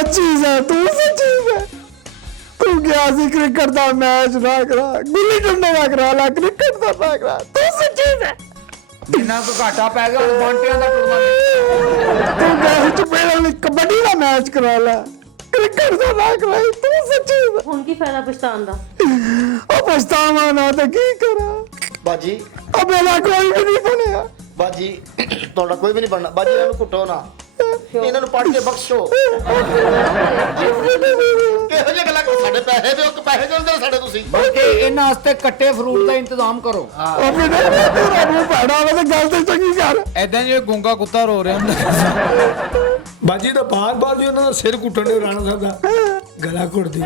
सच्ची है तू सच्ची है तू क्या सी क्रिकेट का मैच ना करा गुल्ली डंडा ना करा ला क्रिकेट का ना करा तू सच्ची है जिन्ना को घाटा पै गया बांटियां दा टूर्नामेंट तू क्या चुपेड़ा कबड्डी का मैच करा ला क्रिकेट का ना करा तू सच्ची है ਹੁਣ ਕੀ ਫਾਇਦਾ ਪਛਤਾਉਣ ਦਾ ओ पछतावा ना तो की करा ਬਾਜੀ अब मेरा कोई भी नहीं बनेगा ਬਾਜੀ ਤੁਹਾਡਾ ਕੋਈ ਵੀ ਨਹੀਂ ਬਣਨਾ ਬਾਜੀ ਇਹਨਾਂ ਨੂੰ ਕੁੱਟੋ ਨਾ ਇਹਨਾਂ ਨੂੰ ਪੜ ਕੇ ਬਖਸ਼ੋ ਕਿਹੋ ਜਿਹੇ ਗੱਲਾਂ ਕਰ ਸਾਡੇ ਪੈਸੇ ਦਿਓ ਪੈਸੇ ਦਿੰਦੇ ਸਾਡੇ ਤੁਸੀਂ ਬਲਕਿ ਇਹਨਾਂ ਵਾਸਤੇ ਕੱਟੇ ਫਰੂਟ ਦਾ ਇੰਤਜ਼ਾਮ ਕਰੋ अब तेरा मुंह पैड़ा हो तो गल तो चंगी कर ਐਦਾਂ ਜਿਵੇਂ ਗੂੰਗਾ ਕੁੱਤਾ ਰੋ ਰਿਹਾ ਹੁੰਦਾ ਬਾਜੀ ਤਾਂ ਬਾਰ-ਬਾਰ ਜੀ ਉਹਨਾਂ ਦਾ ਸਿਰ ਕੁੱਟਣ ਦੇ ਰਾਣਾ ਸਾਹਿਬ ਦਾ ਗਲਾ ਘੁੱਟਦੀ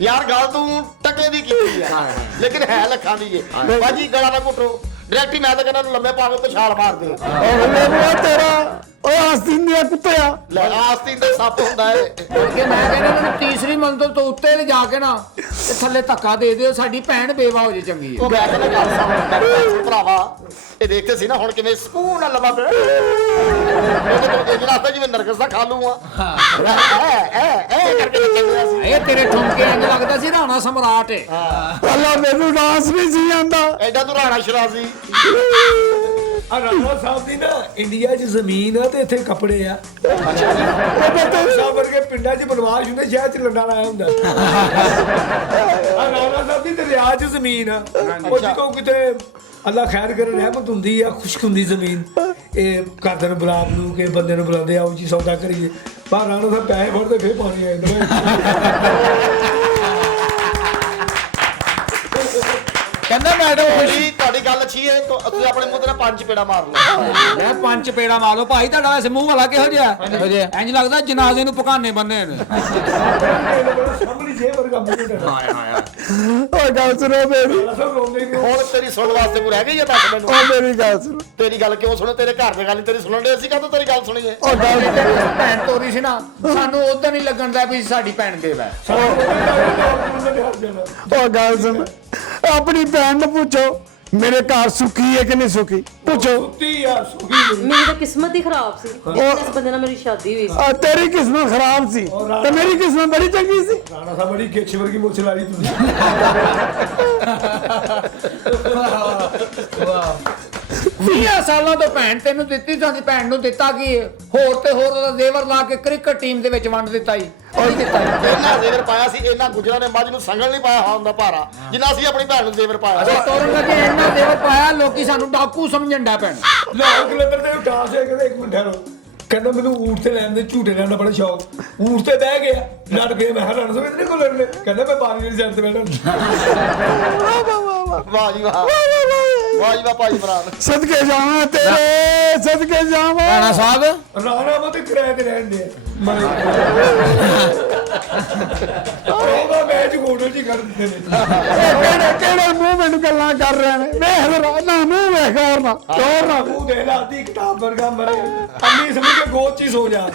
ਯਾਰ ਗੱਲ ਤੂੰ ਟਕੇ ਦੀ ਕੀਤੀ ਆ ਲੇਕਿਨ ਹੈ ਲੱਖਾਂ ਦੀ ਏ ਬਾਜੀ ਗਲਾ ਨਾ ਘੁੱਟੋ ਡਾਇਰੈਕਟ ਹੀ ਮੈਂ ਤਾਂ ਕਹਿੰਦਾ ਲੰਮੇ ਪਾਵੇ ਤੇ ਛਾਲ ਮਾਰ ਦੇ तेरा ओ आस्तीन दिया कुत्तिया ਲੈ ਆਸਤੀਨ ਦਾ ਸੱਪ ਹੁੰਦਾ ਏ ਕਿ ਮੈਂ ਕਹਿੰਦਾ ਇਹਨਾਂ ਨੂੰ ਤੀਸਰੀ ਮੰਜ਼ਿਲ ਤੋਂ ਉੱਤੇ ਲਿਜਾ ਕੇ ਨਾ ਤੇ ਥੱਲੇ ਧੱਕਾ ਦੇ ਦਿਓ ਸਾਡੀ ਭੈਣ ਬੇਵਾ ਹੋ ਜੇ ਚੰਗੀ ਹੈ ਉਹ ਮੈਂ ਕਹਿੰਦਾ ਗੱਲ ਸੁਣ ਭਰਾਵਾ ਇਹ ਦੇਖਦੇ ਸੀ ਨਾ ਹੁਣ ਕਿਵੇਂ ਸਕੂਨ ਨਾਲ ਲਵਾ ਪਿਆ ਇਹ ਜਿਹੜਾ ਤਾਂ ਜਿਵੇਂ ਨਰਗਸ ਦਾ ਖਾਲੂ ਆ ਐ ਕਰਕੇ ਚੱਲਦਾ ਸੀ ਇਹ ਤੇਰੇ ਠੁਮਕੇ ਇੰਜ ਲੱਗਦਾ ਸੀ ਰਾਣਾ ਸਮਰਾਟ ਏ अल्लाह मेनू डांस नहीं सी आंदा ਐਡਾ ਤੂੰ ਰਾਣਾ ਸ਼ਰਾਜ਼ੀ ਆ ਰਾਣਾ ਸਾਹਿਬ ਦੀ ਨਾ ਇੰਡੀਆ 'ਚ ਜ਼ਮੀਨ ਆ ਤੇ ਇੱਥੇ ਕੱਪੜੇ ਆ ਸਾਹਿਬ ਵਰਗੇ ਪਿੰਡਾਂ 'ਚ ਬਨਵਾਸ ਹੁੰਦੇ ਸ਼ਹਿਰ 'ਚ ਲੰਡਾ ਲਾਇਆ ਹੁੰਦਾ ਆ ਰਾਣਾ ਸਾਹਿਬ ਦੀ ਦਰਿਆ 'ਚ ਜ਼ਮੀਨ ਆ ਉਹ ਜਿੱਕੋ ਕਿਤੇ ਅੱਲਾ ਖੈਰ ਕਰੇ ਰਹਿਮਤ ਹੁੰਦੀ ਆ ਖੁਸ਼ਕ ਹੁੰਦੀ ਜ਼ਮੀਨ ਇਹ ਘਰਦਿਆਂ ਨੂੰ ਬੁਲਾਉਣ ਨੂੰ ਕਿ ਬੰਦੇ ਨੂੰ ਬੁਲਾਉਂਦੇ ਆਓ ਜੀ ਸੌਦਾ ਕਰੀਏ ਪਰ ਰਾਣਾ ਸਾਹਿਬ ਪੈਸੇ ਫੜਦੇ ਫੇਰ ਪਾਣੀ ਆ ਜਾਂਦਾ ਕਹਿੰਦਾ ਮੈਡਮ ਤੁਹਾਡੀ ਗੱਲ ਅੱਛੀ ਹੈ ਤੁਸੀਂ ਆਪਣੇ ਮੂੰਹ ਤੇ ਨਾ ਪੰਜ ਪੇੜਾ ਮਾਰ ਲਓ ਮੈਂ ਪੰਜ ਪੇੜਾ ਮਾਰੋ ਭਾਈ ਤੁਹਾਡਾ ਵੈਸੇ ਮੂੰਹ ਵਾਲਾ ਕਿਹੋ ਜਿਹਾ ਇੰਜ ਲੱਗਦਾ ਜਨਾਜ਼ੇ ਨੂੰ ਪਕਾਨੇ ਬੰਨੇ ਨੇ ਸਾਹਮਣੇ ਜੇ ਵਰਗਾ ਮੂੰਹ ਹਾਏ ਹਾਏ ओ गल सुनो मेरी ਸਭ ਰੋਂਦੇ ਨੇ ਹੁਣ ਤੇਰੀ ਸੁਣਨ ਵਾਸਤੇ ਕੋਈ ਰਹਿ ਗਈ ਹੈ ਦੱਸ ਮੈਨੂੰ ओ मेरी गल सुनो ਤੇਰੀ ਗੱਲ ਕਿਉਂ ਸੁਣੇ ਤੇਰੇ ਘਰ ਦੇ ਗੱਲ ਨਹੀਂ ਤੇਰੀ ਸੁਣਨ ਦੇ ਅਸੀਂ ਕਾਹਤੋਂ ਤੇਰੀ ਗੱਲ ਸੁਣੀਏ ओ गल ਭੈਣ ਤੋਰੀ ਸੀ ਨਾ ਸਾਨੂੰ ਉਦੋਂ ਨਹੀਂ ਲੱਗਣ ਦਾ ਵੀ ਸਾਡੀ ਭੈਣ ਬੇਵਾ ओ गल सुन अपनी भैन ने पूछो मेरे घर सुखी है कि नहीं सुखी पूछो ਸੁੱਤੀ ਆ ਸੁਖੀ ਮੇਰੀ ਤਾਂ ਕਿਸਮਤ ਹੀ ਖਰਾਬ ਸੀ ਇਸ ਬੰਦੇ ਨਾਲ ਮੇਰੀ ਸ਼ਾਦੀ ਹੋਈ ਸੀ तेरी किस्मत खराब सी तो मेरी किस्मत बड़ी चंगी सी ਰਾਣਾ ਸਾਹਿਬ ਬੜੀ ਗਿੱਛ ਵਰਗੀ ਮੁੱਛ ਲਾਈ ਤੁਸੀਂ 20 ਸਾਲਾਂ ਤੋਂ ਭੈਣ ਤੈਨੂੰ ਦਿੱਤੀ ਸਾਡੀ ਭੈਣ ਨੂੰ ਦਿੱਤਾ ਕੀ ਹੈ? ਹੋਰ ਤੇ ਹੋਰ ਉਹਦਾ ਜ਼ੇਵਰ ਲਾ ਕੇ ਕ੍ਰਿਕਟ ਟੀਮ ਦੇ ਵਿੱਚ ਵੰਡ ਦਿੱਤਾ ਹੀ ਉਹ ਦਿੱਤਾ ਈ। ਇਹਨਾਂ ਜ਼ੇਵਰ ਪਾਇਆ ਸੀ ਇਹਨਾਂ ਗੁਜਰਾਂ ਨੇ ਮੱਝ ਨੂੰ ਸੰਗਲ ਨਹੀਂ ਪਾਇਆ ਹੁੰਦਾ ਭਾਰਾ ਜਿੰਨਾ ਅਸੀਂ ਆਪਣੀ ਭੈਣ ਨੂੰ ਜ਼ੇਵਰ ਪਾਇਆ ਅਸੀਂ ਤੋਰਨ ਲੱਗੇ ਇੰਨਾ ਜ਼ੇਵਰ ਪਾਇਆ ਲੋਕੀ ਸਾਨੂੰ ਡਾਕੂ ਸਮਝਣ ਡਾ ਪੈਣ ਲਾਹੌਰ ਕਲੰਦਰ ਤੇ ਉਦਾਸ ਹੈ ਕਹਿੰਦਾ ਇੱਕ ਮਿੰਟ ਠਹਿਰੋ ਕਹਿੰਦਾ ਮੈਨੂੰ ਊਠ ਤੇ ਲੈਣ ਦੇ ਝੂਟੇ ਲੈਣ ਦਾ ਬੜਾ ਸ਼ੌਕ ਊਠ ਤੇ ਬਹਿ ਗਿਆ ਲੜ ਪਿਆ ਮੈਂ ਹਰਾਨ ਸੋ ਇਹਦੇ ਕੋਲ ਲੜਨੇ ਕਹਿੰਦਾ ਮੈਂ ਬਾਰੀ ਵਾਲੀ ਸਾਈਡ ਤੇ ਬੈਠਾ ਵਾਹ ਜੀ ਵਾਹ ਵਾਹ ਜੀ ਵਾਹ ਭਾਈ ਭਰਾ सदके जावा तेरे सदके जावा ਰਾਣਾ ਸਾਹਿਬ ਰਾਣਾ ਮਾ ਤੇ ਕਿਰਾਏ ਤੇ ਰਹਿਣ ਦੇ ਮਰੇ ਉਹਦਾ ਮੈਚ ਹੋਟਲ 'ਚ ਹੀ ਕਰ ਦਿੱਤੇ ਨੇ केड़े मुंह मैनू गल्लां कर रहे ने वेख ना मुंह वेख और ना ਮੂੰਹ ਦੇ ਲਾ ਦੀ ਕਿਤਾਬ ਵਰਗਾ ਮਰੇ ਅੰਨੀ ਸਮਝ ਕੇ ਗੋਦ 'ਚ ਹੀ ਸੋ ਜਾ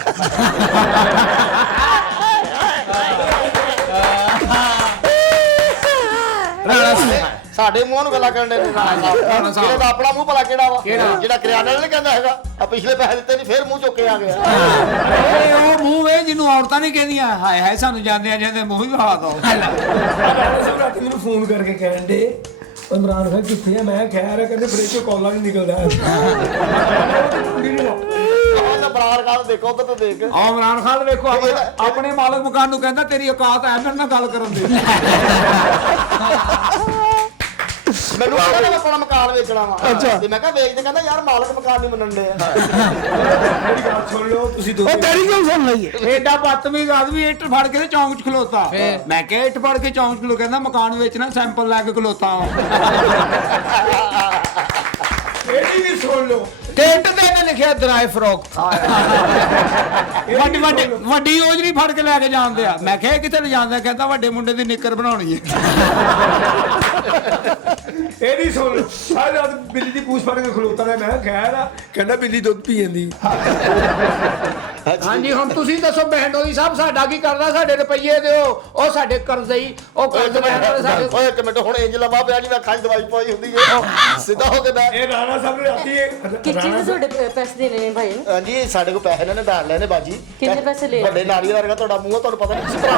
ਰਾਣਾ ਸਾਹਿਬ ਸਾਡੇ ਮੂੰਹ ਨੂੰ ਗੱਲਾਂ ਕਰਨ ਦੇ ਰਾਣਾ ਸਾਹਿਬ ਇਹਦਾ ਆਪਣਾ ਮੂੰਹ ਭਲਾ ਕਿਹੜਾ ਵਾ ਜਿਹੜਾ ਕਰਿਆਨੇ ਵਾਲਾ ਨਹੀਂ ਕਹਿੰਦਾ ਹੈਗਾ ਆ ਪਿਛਲੇ ਪੈਸੇ ਦਿੱਤੇ ਨਹੀਂ ਫੇਰ ਮੂੰਹ ਚੁੱਕ ਕੇ ਆ ਗਿਆ ਇਹ ਉਹ ਮੂੰਹ ਵੇ ਜਿਹਨੂੰ ਔਰਤਾਂ ਨਹੀਂ ਕਹਿੰਦੀਆਂ ਹਾਏ ਹਾਏ ਸਾਨੂੰ ਜਾਂਦੇ ਜਾਂਦੇ ਮੂੰਹ ਹੀ ਵਹਾ ਦੋ ਰਾਣਾ ਸਾਹਿਬ ਰਾਤੀ ਮੈਨੂੰ ਫੋਨ ਕਰਕੇ ਕਹਿਣ ਦੇ ਇਮਰਾਨ ਖਾਨ ਕਿੱਥੇ ਆ ਮੈਂ ਖੈਰ ਹੈ ਕਹਿੰਦੇ ਫ੍ਰਿਜ 'ਚੋਂ ਕਾਲਾਂ ਨਹੀਂ ਨਿਕਲਦਾ ਆਹ ਤਾਂ ਬਰਾਰ ਗੱਲ ਦੇਖੋ ਉਧਰ ਤੋਂ ਦੇਖ ਆ ਇਮਰਾਨ ਖਾਨ ਵੇਖੋ ਆਪਣੇ ਮਾਲਕ ਮਕਾਨ ਨੂੰ ਕਹਿੰਦਾ ਤੇਰੀ ਔਕਾਤ ਹੈ ਮੇਰੇ ਨਾਲ ਗੱਲ ਕਰਨ ਦੀ ਮੈਨੂੰ ਕਹਿੰਦਾ ਮੈਂ ਆਪਣਾ ਮਕਾਨ ਵੇਚਣਾ ਵਾ ਅੱਛਾ। ਤੇ ਮੈਂ ਕਿਹਾ ਵੇਚ ਦੇ ਕਹਿੰਦਾ ਯਾਰ ਮਾਲਕ ਮਕਾਨ ਨਹੀਂ ਮੰਨਣ ਦੇ ਮੇਰੀ ਗੱਲ ਸੁਣ ਲਓ ਤੁਸੀਂ ਦੋ ओ तेरी क्यों सुन लई है ਐਡਾ ਬਦਤਮੀਜ਼ ਆਦਮੀ ਇੱਟ ਫੜ ਕੇ ਤੇ ਚੌਂਕ 'ਚ ਖਲੋਤਾ ਮੈਂ ਕਿਹਾ ਇੱਟ ਫੜ ਕੇ ਚੌਂਕ 'ਚ ਖਲੋ ਕਹਿੰਦਾ ਮਕਾਨ ਵੇਚਣਾ ਸੈਂਪਲ ਲੈ ਕੇ ਖਲੋਤਾ ਇਹਦੀ ਵੀ ਸੁਣ ਲਓ ਟੈਂਟ ਤੇ ਇਹਨੇ ਲਿਖਿਆ ਦਰਾਏ ਫਰੋਕ ਵੱਡੀ ਓਜਰੀ ਫੜ ਕੇ ਲੈ ਕੇ ਜਾਂਦੇ ਆ ਮੈਂ ਕਿਹਾ ਇਹ ਕਿੱਥੇ ਲੈ ਜਾਂਦੇ ਆ ਕਹਿੰਦਾ ਵੱਡੇ ਮੁੰਡੇ ਦੀ ਨਿੱਕਰ ਬਣਾਉਣੀ ਹੈ ਇਹਦੀ ਸੁਣ ਲਓ ਸਾਰੀ ਰਾਤ ਬਿੱਲੀ ਦੀ ਪੂਛ ਫੜ ਕੇ ਖਲੋਤਾ ਰਿਹਾ ਮੈਂ ਖੈਰ ਆ ਕਹਿੰਦਾ ਬਿੱਲੀ ਦੁੱਧ ਪੀ ਜਾਂਦੀ ਹਾਂਜੀ ਹੁਣ ਤੁਸੀਂ ਦੱਸੋ ਬਹਿਨੋਈ ਸਾਹਿਬ ਸਾਡਾ ਕੀ ਕਰਦਾ ਸਾਡੇ ਰੁਪਈਏ ਦਿਓ ਉਹ ਸਾਡੇ ਕਰਜ਼ਈ ਉਹ ਕਰਜ਼ ਲੈਣ ਵਾਲੇ ਸਾਡੇ ਓਏ ਇੱਕ ਮਿੰਟ ਹੁਣ ਇੰਜ ਲੰਮਾ ਪਿਆ ਜਿਵੇਂ ਅੱਖਾਂ 'ਚ ਦਵਾਈ ਪਾਈ ਹੁੰਦੀ ਹੈ ਸਿੱਧਾ ਹੋ ਕੇ ਬੈਠ। ਇਹ ਰਾਣਾ ਸਾਹਿਬ ਨੇ ਰਾਤੀ ਕਿਸ ਚੀਜ਼ ਦੇ ਤੁਹਾਡੇ ਪੈਸੇ ਦੇਣੇ ਨੇ ਭਾਈ ਨੂੰ? ਹਾਂਜੀ ਸਾਡੇ ਕੋਲ ਪੈਸੇ ਇਹਨਾਂ ਨੇ ਦਾਨ ਲੈਣੇ ਬਾਜੀ। ਕਿੰਨੇ ਪੈਸੇ ਲਏ? ਵੱਡੇ ਨਾਰੀਅਲ ਵਰਗਾ ਤੁਹਾਡਾ ਮੂੰਹ ਆ, ਤੁਹਾਨੂੰ ਪਤਾ ਨਹੀਂ ਤੁਸੀਂ ਭਰਾ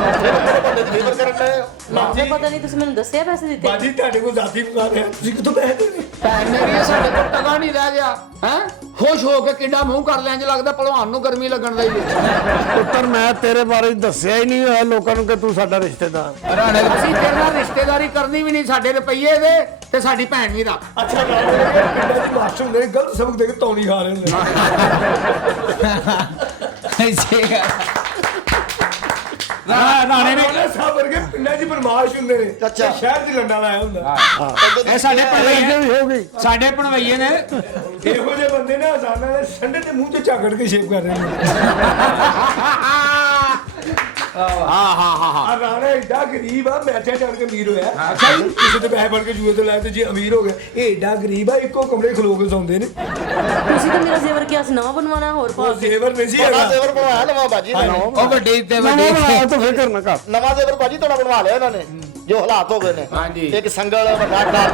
ਬੰਦੇ ਦੀ ਫੇਵਰ ਕਰਨ ਡਏ ਹੋ। ਮੈਨੂੰ ਪਤਾ ਨਹੀਂ, ਤੁਸੀਂ ਮੈਨੂੰ ਦੱਸਿਆ ਪੈਸੇ ਦਿੱਤੇ? ਬਾਜੀ ਤੁਹਾਡੇ ਕੋਲ ਜ਼ਾਤੀ ਬੁਲਾ ਰਿਹਾ, ਤੁਸੀਂ ਕਿੱਥੋਂ ਪੈਸੇ ਦੇਣੇ? ਭੈਣ ਮੇਰੀ ਸਾਡੇ ਕੋਲ ਟਕਾ ਨਹੀਂ ਰਹਿ ਗਿਆ ਹੈ ਖੁਸ਼ ਹੋ ਕੇ ਕਿੱਡਾ ਮੂੰਹ ਕਰ ਲੈਂਜ ਲੱਗਦਾ ਭਲਵਾਨ ਨੂੰ ਗਰਮੀ ਲੱਗਣ ਦਾ ਹੀ ਪੁੱਤਰ ਮੈਂ ਤੇਰੇ ਬਾਰੇ ਦੱਸਿਆ ਹੀ ਨਹੀਂ ਹੋਇਆ ਲੋਕਾਂ ਨੂੰ ਕਿ ਤੂੰ ਸਾਡਾ ਰਿਸ਼ਤੇਦਾਰ। ਰਾਣੇ ਅਸੀਂ ਤੇਰੇ ਨਾਲ ਰਿਸ਼ਤੇਦਾਰੀ ਕਰਨੀ ਵੀ ਨਹੀਂ, ਸਾਡੇ ਰੁਪਈਏ ਦੇ ਤੇ ਸਾਡੀ ਭੈਣ ਵੀ ਰੱਖ। ਅੱਛਾ ਪਿੰਡਾਂ ਦੀ ਮਾਸਟਰ ਹੁੰਦੇ ਨੇ ਗਲਤ ਸਬਕ ਦੇ ਕੇ ਤੌਣੀ ਖਾ ਰਹੇ ਹੁੰਦੇ ਰਾਣੇ ਨੇ ਸਾਹਿਬ ਵਰਗੇ ਪਿੰਡਾਂ 'ਚ ਬਦਮਾਸ਼ ਹੁੰਦੇ ਨੇ। ਅੱਛਾ। ਸ਼ਹਿਰ 'ਚ ਲੰਡਾ ਲਾਇਆ ਹੁੰਦਾ। ਇਹ ਸਾਡੇ ਭਣਵਈਏ ਵੀ ਹੋ ਗਈ। ਸਾਡੇ ਭਣਵਈਏ ਨੇ ਇਹੋ ਜਿਹੇ ਬੰਦੇ ਨੇ ਹਜ਼ਾਰਾਂ ਦੇ ਸੰਡੇ ਦੇ ਮੂੰਹ 'ਚ ਝਾਗੜ ਕੇ ਸ਼ੇਪ ਕਰ ਰਹੇ ਨੇ। ਆ ਰਾਣਾ ਏਡਾ ਗਰੀਬ ਆ, ਮੈਚਾਂ ਚੜ ਕੇ ਅਮੀਰ ਹੋਇਆ। ਕਿਸੇ ਤੇ ਪੈਸੇ ਫੜ ਕੇ ਜੂਏ ਤੋਂ ਲਾਏ ਤੇ ਜੀ ਅਮੀਰ ਹੋ ਗਿਆ। ਇਹ ਏਡਾ ਗਰੀਬ ਆ, ਇੱਕੋ ਕਮਰੇ ਖਲੋ ਕੇ ਸੌਂਦੇ ਨੇ। ਤੁਸੀਂ ਤਾਂ ਮੇਰਾ ਜ਼ੇਵਰ ਕਿਹਾ ਸੀ ਨਵਾਂ ਬਣਵਾਉਣਾ ਹੋਰ ਉਹ ਪਾ ਜ਼ੇਵਰ ਨਹੀਂ ਸੀ ਤੁਹਾਡਾ ਹੈਗਾ। ਜ਼ੇਵਰ ਬਣਵਾਇਆ ਨਵਾਂ ਬਾਜੀ ਨੇ। ਉਹ ਵੱਡੀ ਤੇ ਨਵਾਂ ਬਣਾਇਆ ਤਾਂ ਫਿਕਰ ਨਾ ਕਰ। ਨਵਾਂ ਜ਼ੇਵਰ ਬਾਜੀ ਤੁਹਾਡਾ ਬਣਵਾ ਲਿਆ ਇਹਨਾਂ ਨੇ ਜੋ ਹਾਲਾਤ ਹੋ ਗਏ ਨੇ। ਹਾਂਜੀ। ਇੱਕ ਸੰਗਲ ਵੱਡਾ ਡਾਲ